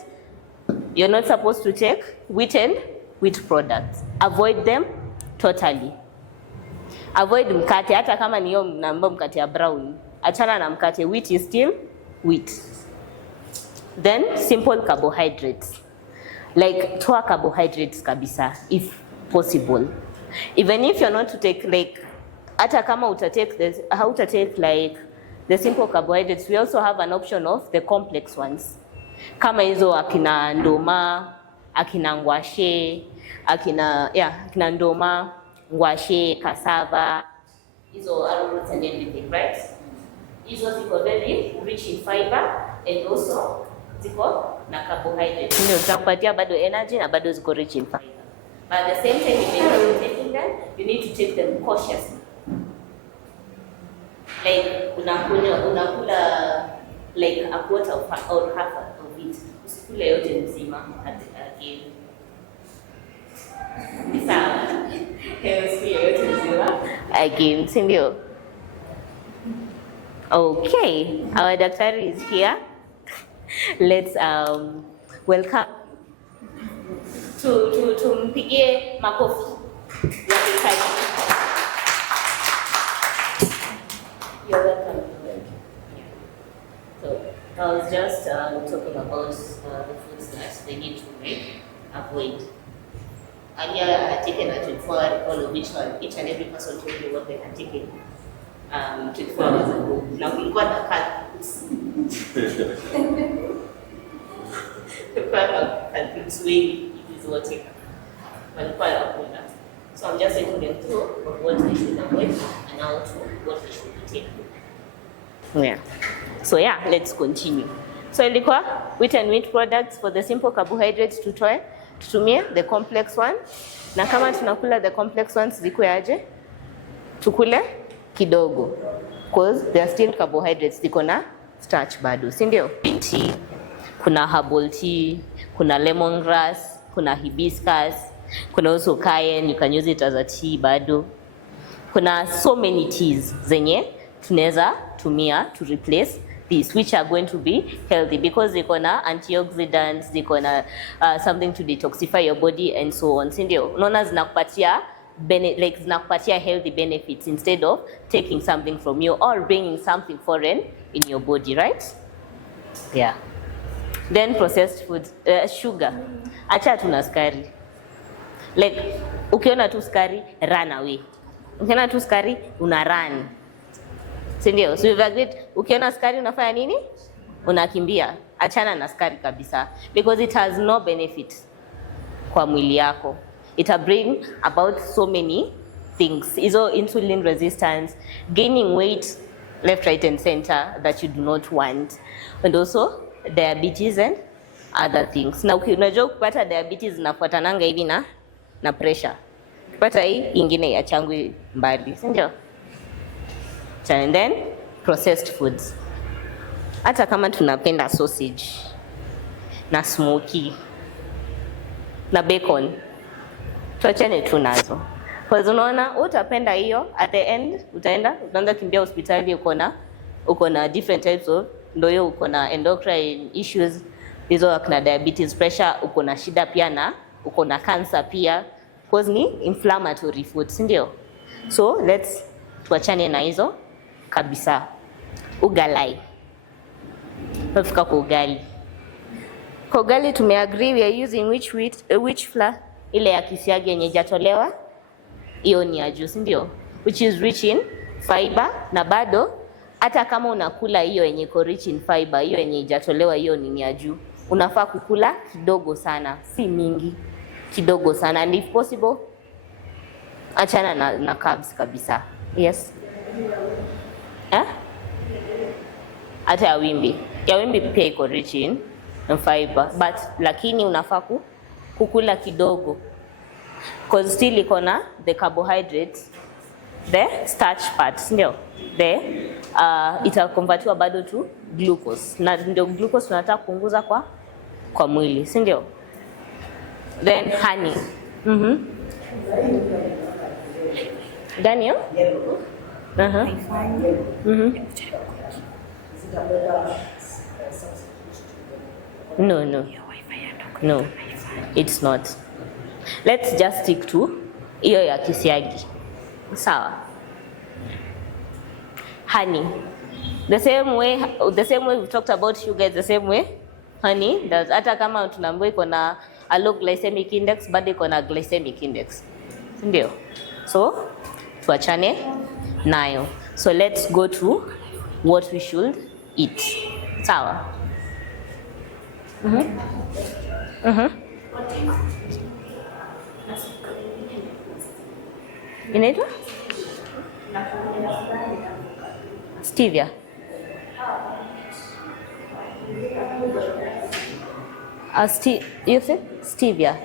You're not supposed to take wheat and wheat products. Avoid them totally. Avoid mkate, hata kama niyo mnaambia mkate ya brown. Achana na mkate, wheat is still wheat. Then simple carbohydrates. Like toa carbohydrates kabisa if possible. Even if you're not to take like, hata kama utatake like the simple carbohydrates, we also have an option of the complex ones. Kama hizo akina ndoma, akina ngwashe, akina ndoma, ngwashe, cassava, hizo arrowroot and everything, right? Hizo ziko very rich in fiber and also ziko na carbohydrates. Ndio zitakupatia bado energy na bado ziko rich in fiber. But at the same time, when you're taking them, you need to take them cautiously. Like unakula like a quarter or half of it. Usikule yote mzima again. Sawa. Usikule yote mzima again, si ndio? Okay, our daktari is here. Let's welcome tumpigie makofi. You're welcome. So I was just talking about the foods that they need to avoid. Earlier I had taken a 24-hour recall of each and every person told me what they had taken 24 hours ago. Now we got the cards. The product has been swaying. It is what it is. So I'm just taking them through of what they should avoid and also what they should be taking. Yeah. So yeah, let's continue. So ilikuwa wheat and meat products for the simple carbohydrates tutumie the complex one. Na kama tunakula the complex ones zikuwe aje? Tukule kidogo. Because they are still carbohydrates, ziko na starch bado, si ndio? Tea, kuna herbal tea, kuna lemongrass, kuna hibiscus, kuna also cayenne, you can use it as a tea bado. Kuna so many teas zenye tunaweza tumia to replace these, which are going to be healthy because ziko na antioxidants, ziko na something to detoxify your body and so on, si ndio? Unaona zinakupatia zinakupatia healthy benefits instead of taking something from you or bringing something foreign in your body, right? Yeah. Then processed foods, sugar. Acha tuna sukari. Like ukiona tu sukari, run away. Ukiona tu sukari, una run. Si ndio? So you've agreed, ukiona sukari unafanya nini? Unakimbia. Achana na sukari kabisa because it has no benefit kwa mwili yako. It will bring about so many things. Iso insulin resistance, gaining weight left, right and center that you do not want. And also diabetes and other things. Na unajua kupata diabetes inafuatananga hivi na pressure. Kupata hii ingine ya changu mbali, si ndio? And then processed foods. Hata kama tunapenda sausage na smoky na bacon, tuachane tu nazo. Because unaona utapenda hiyo, at the end utaanza kimbia hospitali, uko na different types of, ndio hiyo uko na endocrine issues, hizo akina diabetes, pressure, uko na shida pia na uko na cancer pia, because ni inflammatory food, si ndio? So tuachane na hizo kabisa. Ugali. Tunafika kwa ugali. Kwa ugali tumeagree we are using which flour? Ile ya kisiagi yenye jatolewa, hiyo ni ya juu, si ndio? Which is rich in fiber, na bado hata kama unakula hiyo yenye iko rich in fiber, hiyo yenye jatolewa, hiyo ni ya juu, unafaa kukula kidogo sana, si mingi, kidogo sana, and if possible achana na carbs kabisa. Yes. Hata ya wimbi pia iko rich in fiber, but lakini unafaa kukula kidogo because still iko na the carbohydrates, the starch part, ndio itakonvertiwa bado to glucose, na ndio glucose tunataka kupunguza kwa mwili, si ndio? Then honey. Daniel? No, it's not. Let's just stick to hiyo ya kisiagi. Sawa. Honey. The same way we talked about sugar, the same way honey does. Hata kama tunaambiwa iko na a low glycemic index, bado iko na glycemic index. Ndio. So, tuachane nayo. So let's go to what we should eat. Sawa. Inaitwa stevia. You said stevia.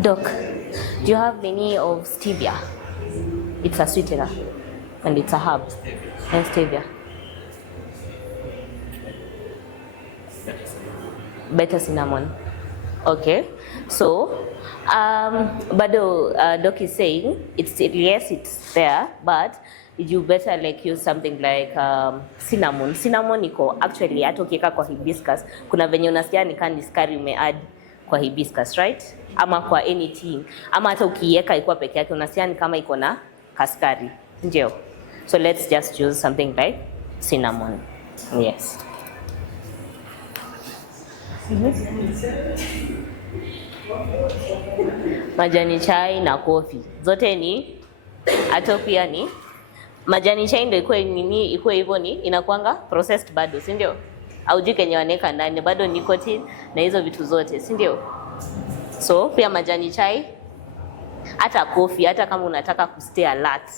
Doc, do you have many of stevia? It's a sweetener and it's a herb. And stevia. Better cinnamon. Okay. So, bado Doc is saying yes, it's there, but you better like use something like cinnamon. Cinnamon iko actually hata ukiweka kwa hibiscus, kuna venye unasikia ni kama sukari umeadd kwa hibiscus, right? Ama kwa anything. Ama hata ukiweka ikuwa peke yake unasikia ni kama iko na kaskari. Ndio. So let's just use something like cinnamon. Yes. Majani chai na coffee zote ni hata pia ni majani chai ndio iko hivyo ni inakuanga processed bado, si ndio? Au kenye waneka ndani bado nicotine na hizo vitu zote, si ndio? So pia majani chai hata coffee, hata kama unataka stay alert,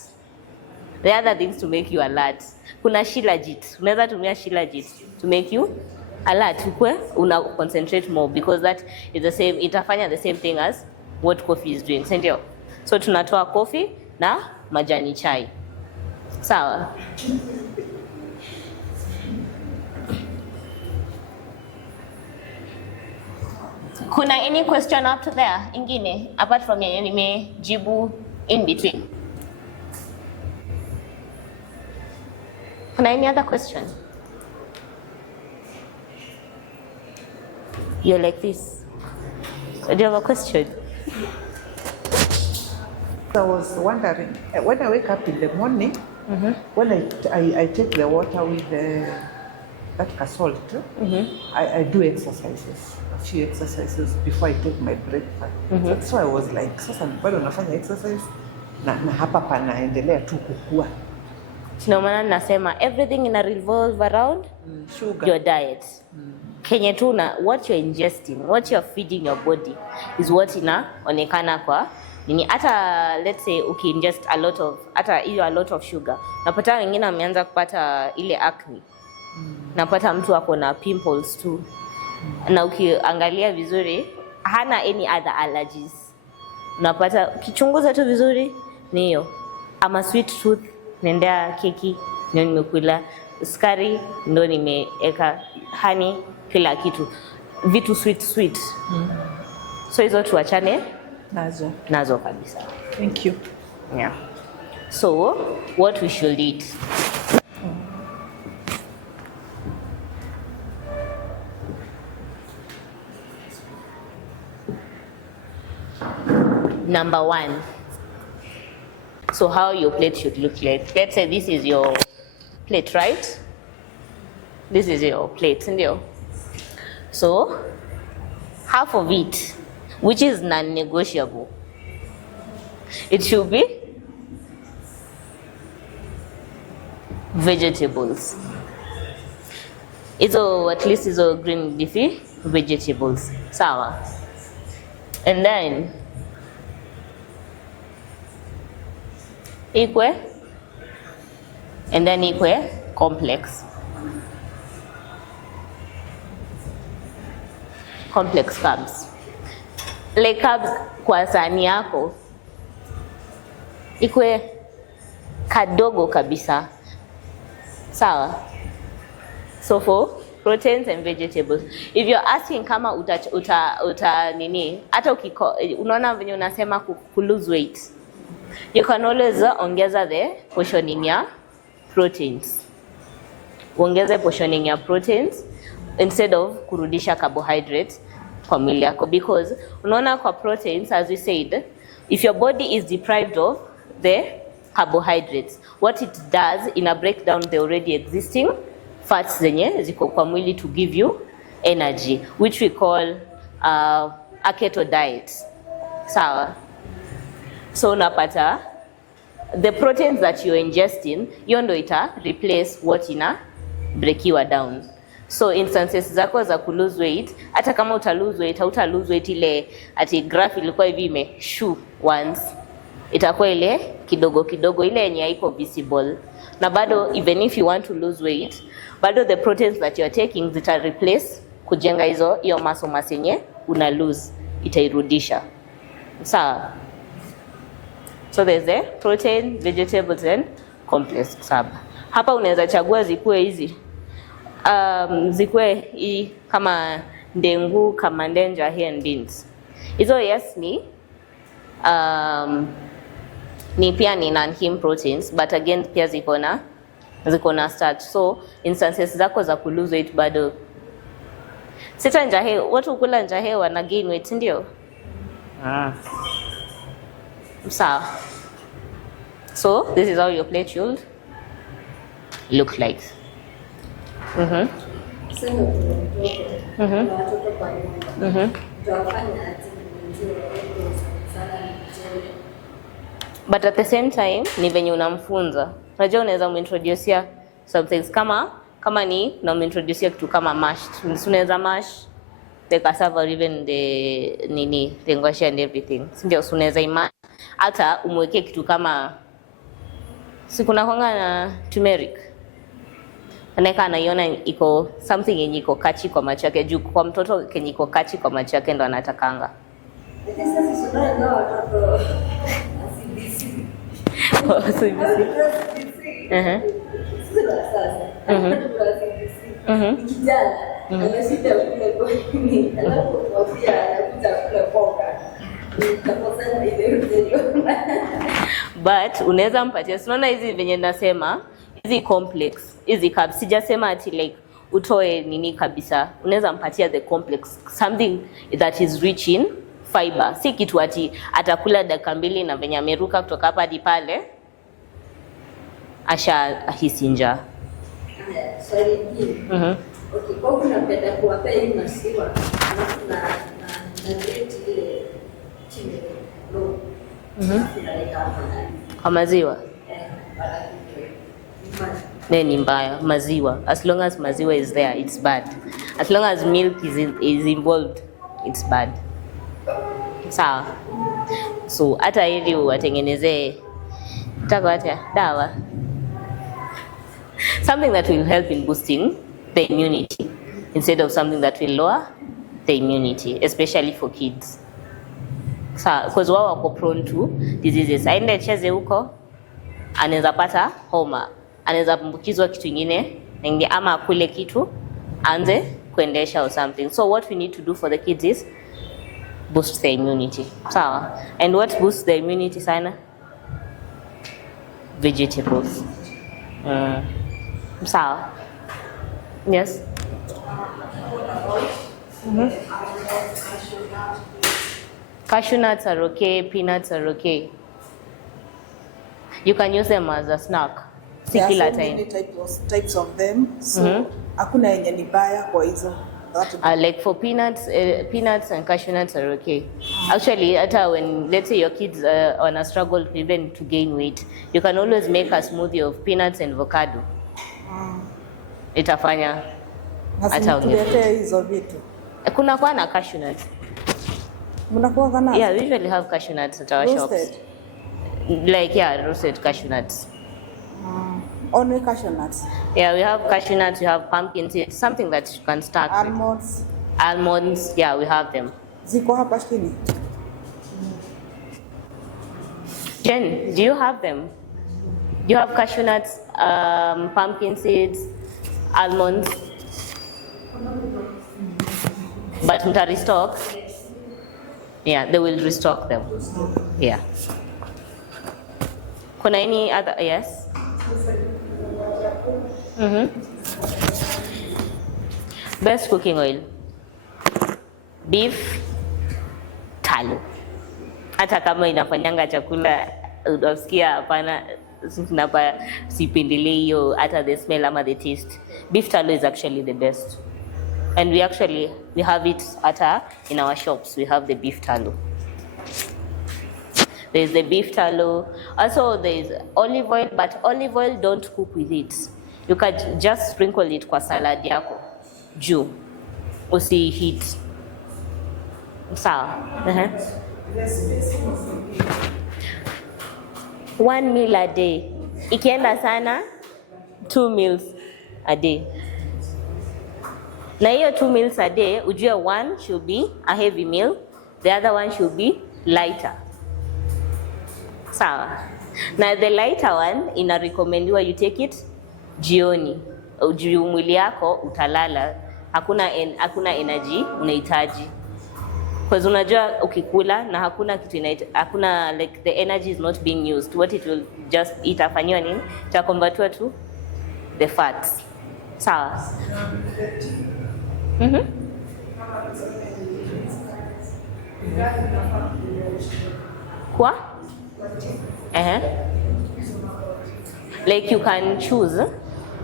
the other things to make you alert, kuna shilajit. Unaweza tumia shilajit to make you alert, una concentrate more because that is the same, itafanya the same thing as what coffee is doing, si ndio? So tunatoa coffee na majani chai. Sawa. Kuna any question up to there ingine apart from yenye nimejibu in between? Kuna any other question? You're like this. Do you have a question? I was wondering, when I wake up in the morning, when I take the water with that salt, I do exercises, a few exercises before I take my breakfast. So I was like, sasa bado nafanya exercise na hapa panaendelea tu kukua. Ndio maana nasema everything ina revolve around Sugar. your diet. Kenye tu na what you're ingesting, what you're feeding your body is what inaonekana kwa nini. Hata let's say ingest a lot of sugar, napata wengine wameanza kupata ile acne. Napata mtu ako na pimples tu. Na ukiangalia vizuri hana any other allergies. Unapata kichunguza tu vizuri ni hiyo. Ama sweet tooth, nendea keki ndio nimekula, sukari ndio nimeeka, honey, kila kitu. Vitu sweet. So hizo tuachane nazo kabisa. Thank you. Yeah. So what we should eat. Number 1. So how your plate should look like. Let's say this is your plate, right? This is your plate, ndio? So half of it, which is non-negotiable, it should be vegetables. At least it's all green leafy vegetables. Sawa. And then equal complex carbs. Like carbs kwa sahani yako ikwe kadogo kabisa. Sawa. So for proteins and vegetables, if you're asking kama uta nini, hata unaona venye unasema ku lose weight, you can always ongeza the portioning ya proteins. Ongeze portioning ya proteins instead of kurudisha carbohydrates kwa mwili yako, because unaona kwa proteins, as we said, if your body is deprived of the carbohydrates, what it does ina break down the already existing fats zenye ziko kwa mwili to give you energy, which we call a keto diet. Sawa. So unapata the proteins that you're ingesting, hiyo ndo ita replace what ina breakiwa down. So instances zako za ku lose weight, hata kama uta lose weight, hauta lose weight ile ati graph ilikuwa hivi imeshoot once, itakuwa ile kidogo kidogo, ile yenye haiko visible. Na bado even if you want to lose weight, bado the proteins that you are taking zita replace kujenga hiyo muscle mass yenye una lose, itairudisha. Sawa. So there's the protein, vegetables and complex carb. Hapa unaweza chagua zikuwe hizi. Zikuwe hii kama ndengu, kama ndenja, and beans. Hizo yes ni pia ni non-heme proteins, but again pia ziko na starch. So instances zako za ku lose weight bado. Sita njahe, watu kula njahe wana gain weight ndio? Sawa. So this is how your plate should look like. But at the same time ni venye unamfunza. Unajua unaweza muintroduce some things kama ni na muintroduce kitu kama mashed. Unaweza mash the cassava or even the ngwashi and everything. Ndio unaweza hata umweke kitu kama kuna kwanga na turmeric. Anaweka anaiona iko something yenye iko kachi kwa macho yake, juu kwa mtoto kenye iko kachi kwa macho yake ndo anatakanga. But unaweza mpatia, unaona hizi venye nasema hizi complex, hizi carbs, sijasema ati like utoe nini kabisa. Unaweza mpatia the complex, something that is rich in fiber. Si kitu ati atakula dakika 2 na venye ameruka kutoka hapa hadi pale asha ahisi njaa. Swali hili. Okay, kwa unapenda kuwapa hii maziwa na grate ile chini low. Kwa maziwa? Ni mbaya maziwa. As long as maziwa is there, it's bad. As long as milk is involved, it's bad. Sawa. So hata ili watengenezee dawa, something that will help in boosting the immunity instead of something that will lower the immunity, especially for kids. Because wao wako prone to diseases. Aende cheze huko, anaweza pata homa, anaweza ambukizwa kitu kingine, ama akule kitu anze kuendesha or something. So what we need to do for the kids is boost the immunity. Sawa. And what boosts the immunity sana? Vegetables. Sawa. Yes. Cashew nuts are okay, peanuts are okay. You can use them as a snack. There are so many types of them. So hakuna yenye ni baya kwa hizo. Like for peanuts and cashew nuts are okay. Actually, when let's say your kids on a struggle even to gain weight, you can always make a smoothie of peanuts and avocado. Itafanya hata ungepea hizo vitu. Kuna kwa na cashew nuts. Mnakuwa kana? Yeah, we usually have cashew nuts at our shops. Like roasted cashew nuts. Only cashew nuts. Yeah, we have cashew nuts, we have pumpkin seeds, something that you can start almonds. with. Almonds, yeah, we have them. Ziko hapa chini. Jen, do you have them? Do you have cashew nuts, pumpkin seeds, almonds? But mta restock? Yeah, they will restock them. Yeah. Kuna any other? Yes. Best cooking oil: beef tallow. Hata kama inafanyanga chakula unasikia hapana, sipendelei hiyo hata the smell ama the taste. Beef tallow is actually the best, and we have it hata in our shops. We have the beef tallow. There's the beef tallow. Also, there's olive oil, but olive oil don't cook with it. You can just sprinkle it kwa salad yako. juu, usi heat. Sawa. One meal a day. Ikienda sana 2 meals a day. Na hiyo 2 meals a day, ujue one should be a heavy meal, the other one should be lighter. Sawa. Na the lighter one ina recommendwa you take it jioni. Ujue mwili yako utalala, hakuna energy unahitaji. Because unajua ukikula na hakuna kitu hakuna, like the energy is not being used. What it will just itafanywa nini? Itakonvertiwa to the fats. Sawa. Kwa? Like you can choose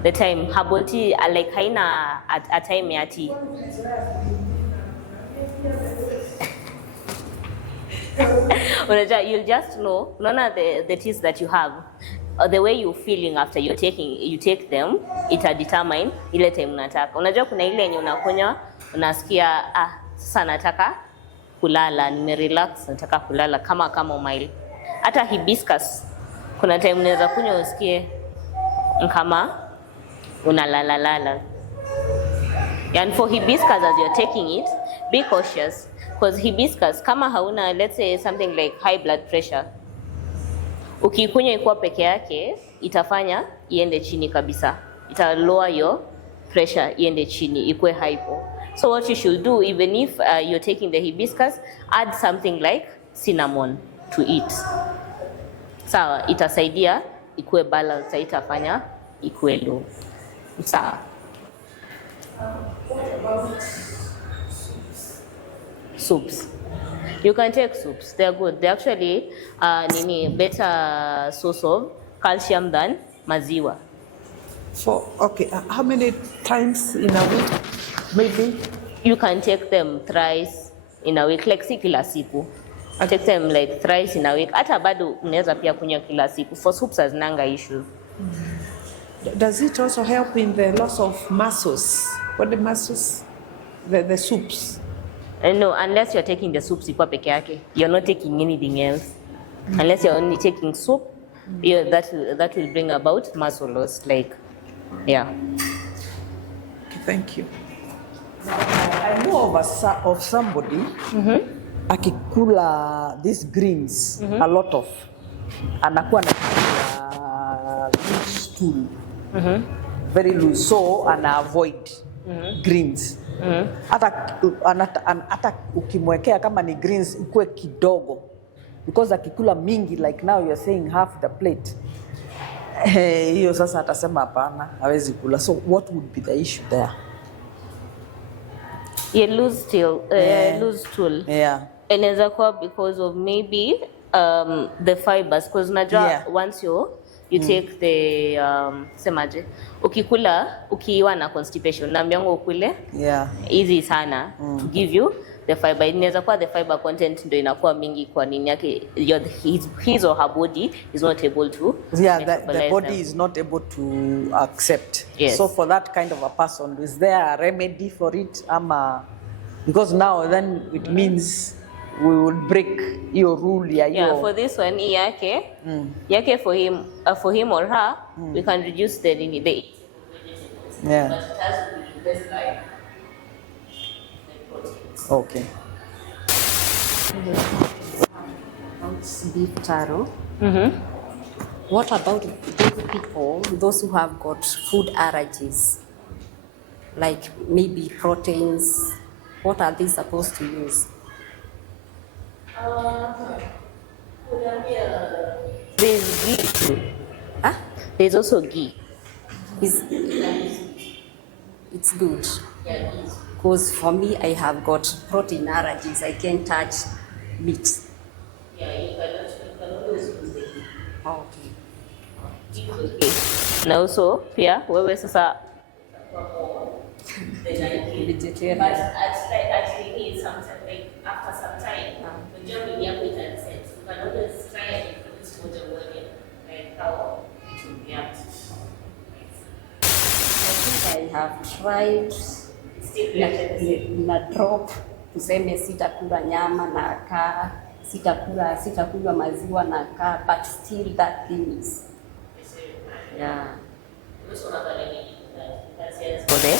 the time. Herbal tea like haina a time ya tea. You'll just know, the teas that you have, or the way you're feeling after you take them, ita determine ile time unataka. Unajua kuna ile yenye unakunywa unasikia sasa nataka kulala, nimerelax, nataka kulala kama chamomile. Hata hibiscus kuna time unaweza kunywa usikie kama unalala. And for hibiscus, as you're taking it, be cautious, because hibiscus kama hauna, let's say something like high blood pressure, ukikunywa ikuwa peke yake itafanya iende chini kabisa, ita lower your pressure iende chini, ikuwe hypo. So what you should do, even if you're taking the hibiscus, add something like cinnamon to it. Sawa, itasaidia ikuwe balance, itafanya ikuwe low. Sawa. What about soups? You can take soups. They're good. They're actually better source of calcium than maziwa. So, okay, how many times in a week, maybe? You can take them thrice in a week, like si kila siku. Take them like thrice in a week. Hata bado unaweza pia kunywa kila siku. For soups hazinanga issues. Does it also help in the loss of muscles? What the muscles? The soups? No, unless you're taking the soups ikuwa peke yake. You're not taking anything else. Unless you're only taking soup, that will bring about muscle loss. Like, yeah. Okay, thank you. I know of somebody akikula these greens a lot of, anakuwa na loose stool, very loose, so ana avoid greens. Hata ukimwekea kama ni greens ikue kidogo, because akikula mingi, like now you're saying half the plate, hiyo sasa atasema hapana, hawezi kula. So what would be the issue there? You lose stool. Yeah. Inaweza kuwa because of maybe the fibers, because unajua once you take the semaje, ukiwa na constipation naambiango ukule easy sana to give you the fiber. Inaweza kuwa the fiber content ndio inakuwa mingi kwa nini yake, his or her body is not able to the body is not able to accept. Yes. So for that kind of a person, is there a remedy for it? Because now then it means we will break your rule. Yeah, for this one yake for him or her, we can reduce the yeah. But it has to be less like the proteins. Okay. Beef taro. What about those people, those who have got food allergies, like maybe proteins? What are they supposed to use? There's ghee. There's also ghee. It's good. Because for me, I have got protein allergies. I can't touch meat. Yeah, you can always use the ghee. Okay. Okay. Na also pia wewe sasa vegetarian. But actually sometimes, like after some time, the job in your weight and sense, you can always try and introduce more warning, like how it will react. I think I have tried na drop, tuseme sitakula nyama na kaa, sitakunywa maziwa na kaa, but still that thing is Yeah. For the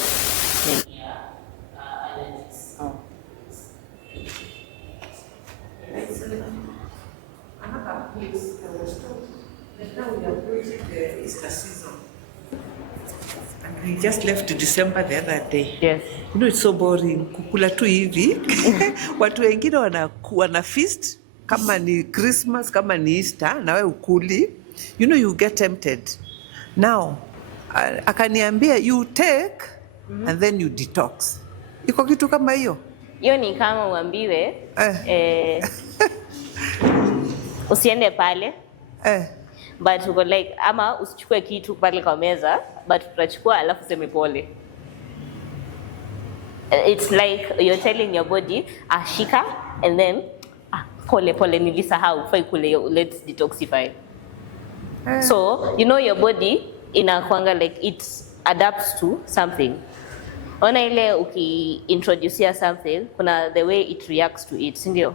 oh. Another place I was told that now we are approaching the Easter season. And we just left December the other day. Yes. You know, it's so boring. Kukula tu hivi. Watu wengine wana feast. Kama ni Christmas, kama ni Easter, na we ukuli. You know, you get tempted. Now, akaniambia you take and then you detox. Iko kitu kama hiyo? Hiyo ni kama uambiwe usiende pale. But uko like ama usichukue kitu pale kwa meza, but utachukua alafu useme pole. It's like you're telling your body, shika, and then pole nilisahau, fai kule, let's detoxify. So, you know your body inakuanga like it adapts to something. Ona ile ukiintroducea something, kuna the way it reacts to it, sindio?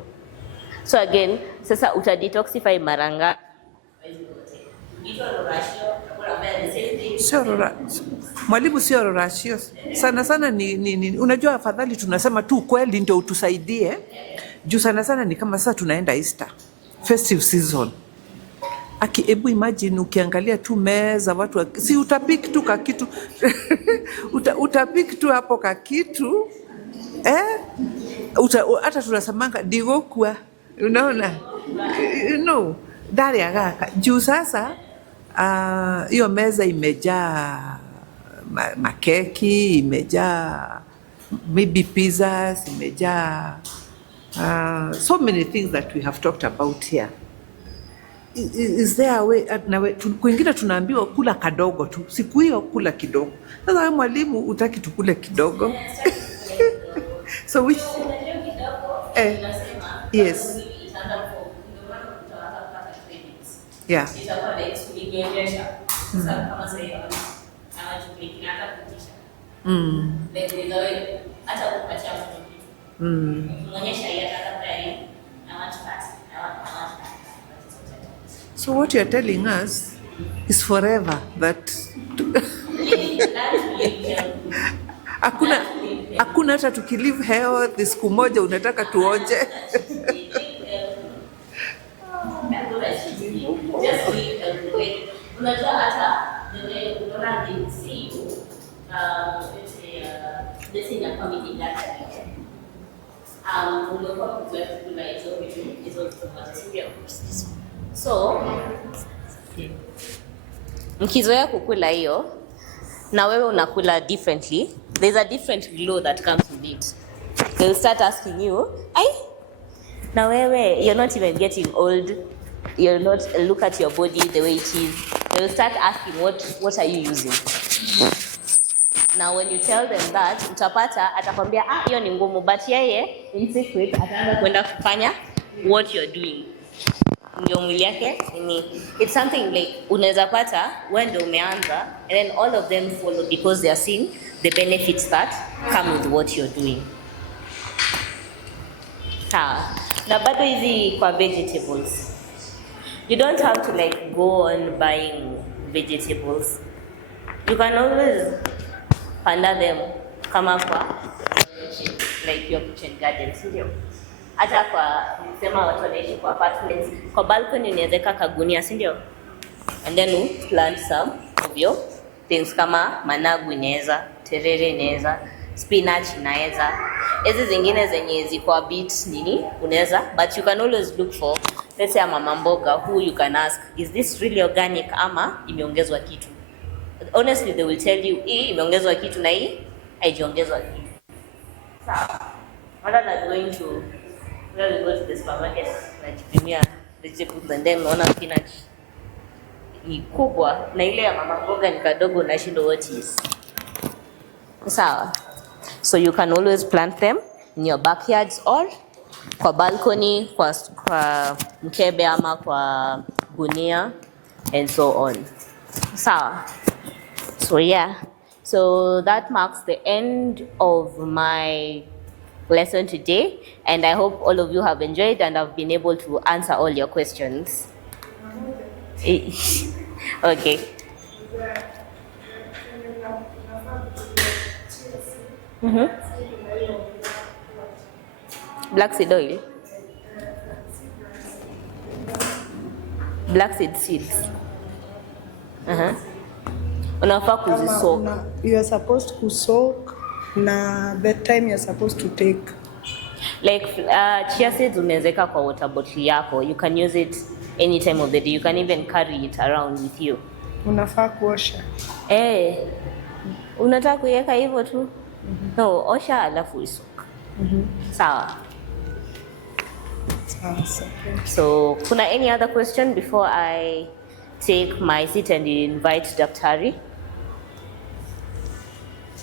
So again, sasa utadetoxify maranga. Mwalimu sio rorashio. Sana ni unajua afadhali tunasema tu kweli ndio utusaidie. Juu sana ni kama sasa tunaenda Easter. Festive season. Ebu imagine ukiangalia tu meza watu si utapik tu kakitu. Utapik tu hapo kakitu. Hata tunasemanga digokwa. Unaona? You know, dari agaka. Juu sasa hiyo meza imejaa makeki, imejaa maybe pizzas, imejaa so many things that we have talked about here. Is there a way, kwingine tunaambiwa kula kadogo tu, siku hiyo kula kidogo. Sasa wewe mwalimu utaki tukule kidogo. So which yes. Yeah. So what you're telling us is forever that hakuna hata tukilive health siku moja unataka tuonje. Unajua hata unaona see this in a committee that ulikuwa kula hizo so mkizoea kukula hiyo na wewe unakula differently, there's a different glow that comes with it. They'll start asking you, na wewe you're not even getting old, you're not, look at your body the way it is. They'll start asking what are you using. Now when you tell them that, utapata atakwambia hiyo ni ngumu, but yeye in secret ataanza kwenda kufanya what you're doing. Ndio mwili yake ni it's something like unaweza pata when ndio umeanza and then all of them follow because they are seeing the benefits that come with what you're doing. Na bado hizi kwa vegetables, you don't have to like go on buying vegetables. You can always panda them kama kwa like your kitchen garden, ndio. Hata kwa sema watu wanaishi kwa apartments, kwa balcony unaweza kagunia, si ndio? And then you plant some of your things kama managu inaweza, terere inaweza, spinach inaweza. Hizi zingine zenye ziko a bit nini unaweza, but you can always look for, let's say mama mboga who you can ask, is this really organic ama imeongezwa kitu? Honestly they will tell you hii imeongezwa kitu na hii haijaongezwa kitu. Sawa. Rather than going to where we go to the supermarket like premier vegetables and then unaona spinach ni kubwa na ile ya mama mboga ni kadogo na shindo what is. Sawa. So you can always plant them in your backyards or kwa balcony, kwa mkebe ama kwa gunia and so on. Sawa. So yeah, So that marks the end of my lesson today, and I hope all of you have enjoyed and have been able to answer all your questions. Okay. Black seed oil. Black seed seeds. Unafaa kuzisoak. You are supposed to soak na the time you are supposed to take. Like chia seeds unawezeka kwa water bottle yako. You can use it any time of the day. You can even carry it around with you. Unafaa kuosha. Unataka kuiweka hivyo tu? No, osha alafu isoak. Sawa. So, kuna any other question before I take my seat and invite Daktari?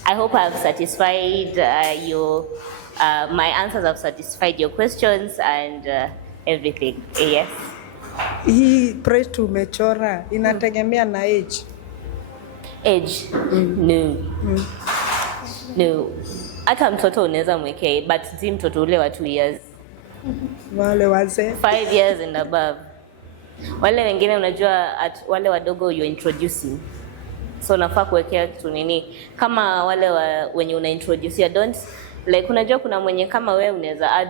I hope I have satisfied my answers have satisfied your questions and everything. Yes. Hii press tumechora inategemea na age. Age? No. No. Hata mtoto unaweza mwekea, but si mtoto ule wa 2 years. Wale wazee 5 years and above. Wale wengine unajua wale wadogo you're introducing. So unafaa kuwekea kitu nini kama wale wenye una introduce, don't like, unajua kuna mwenye kama wewe unaweza add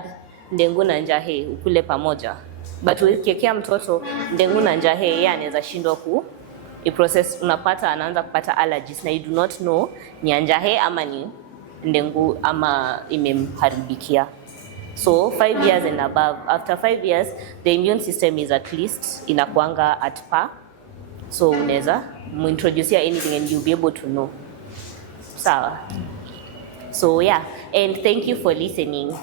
ndengu na njahe ukule pamoja, but ukiwekea mtoto ndengu na njahe yeye anaweza shindwa process, unapata anaanza kupata allergies na you do not know ni njahe ama ni ndengu ama imemharibikia. So 5 years and above, after 5 years the immune system is at least inakuanga at par, so unaweza muintroduce anything and you'll be able to know. Sawa. So yeah, and thank you for listening.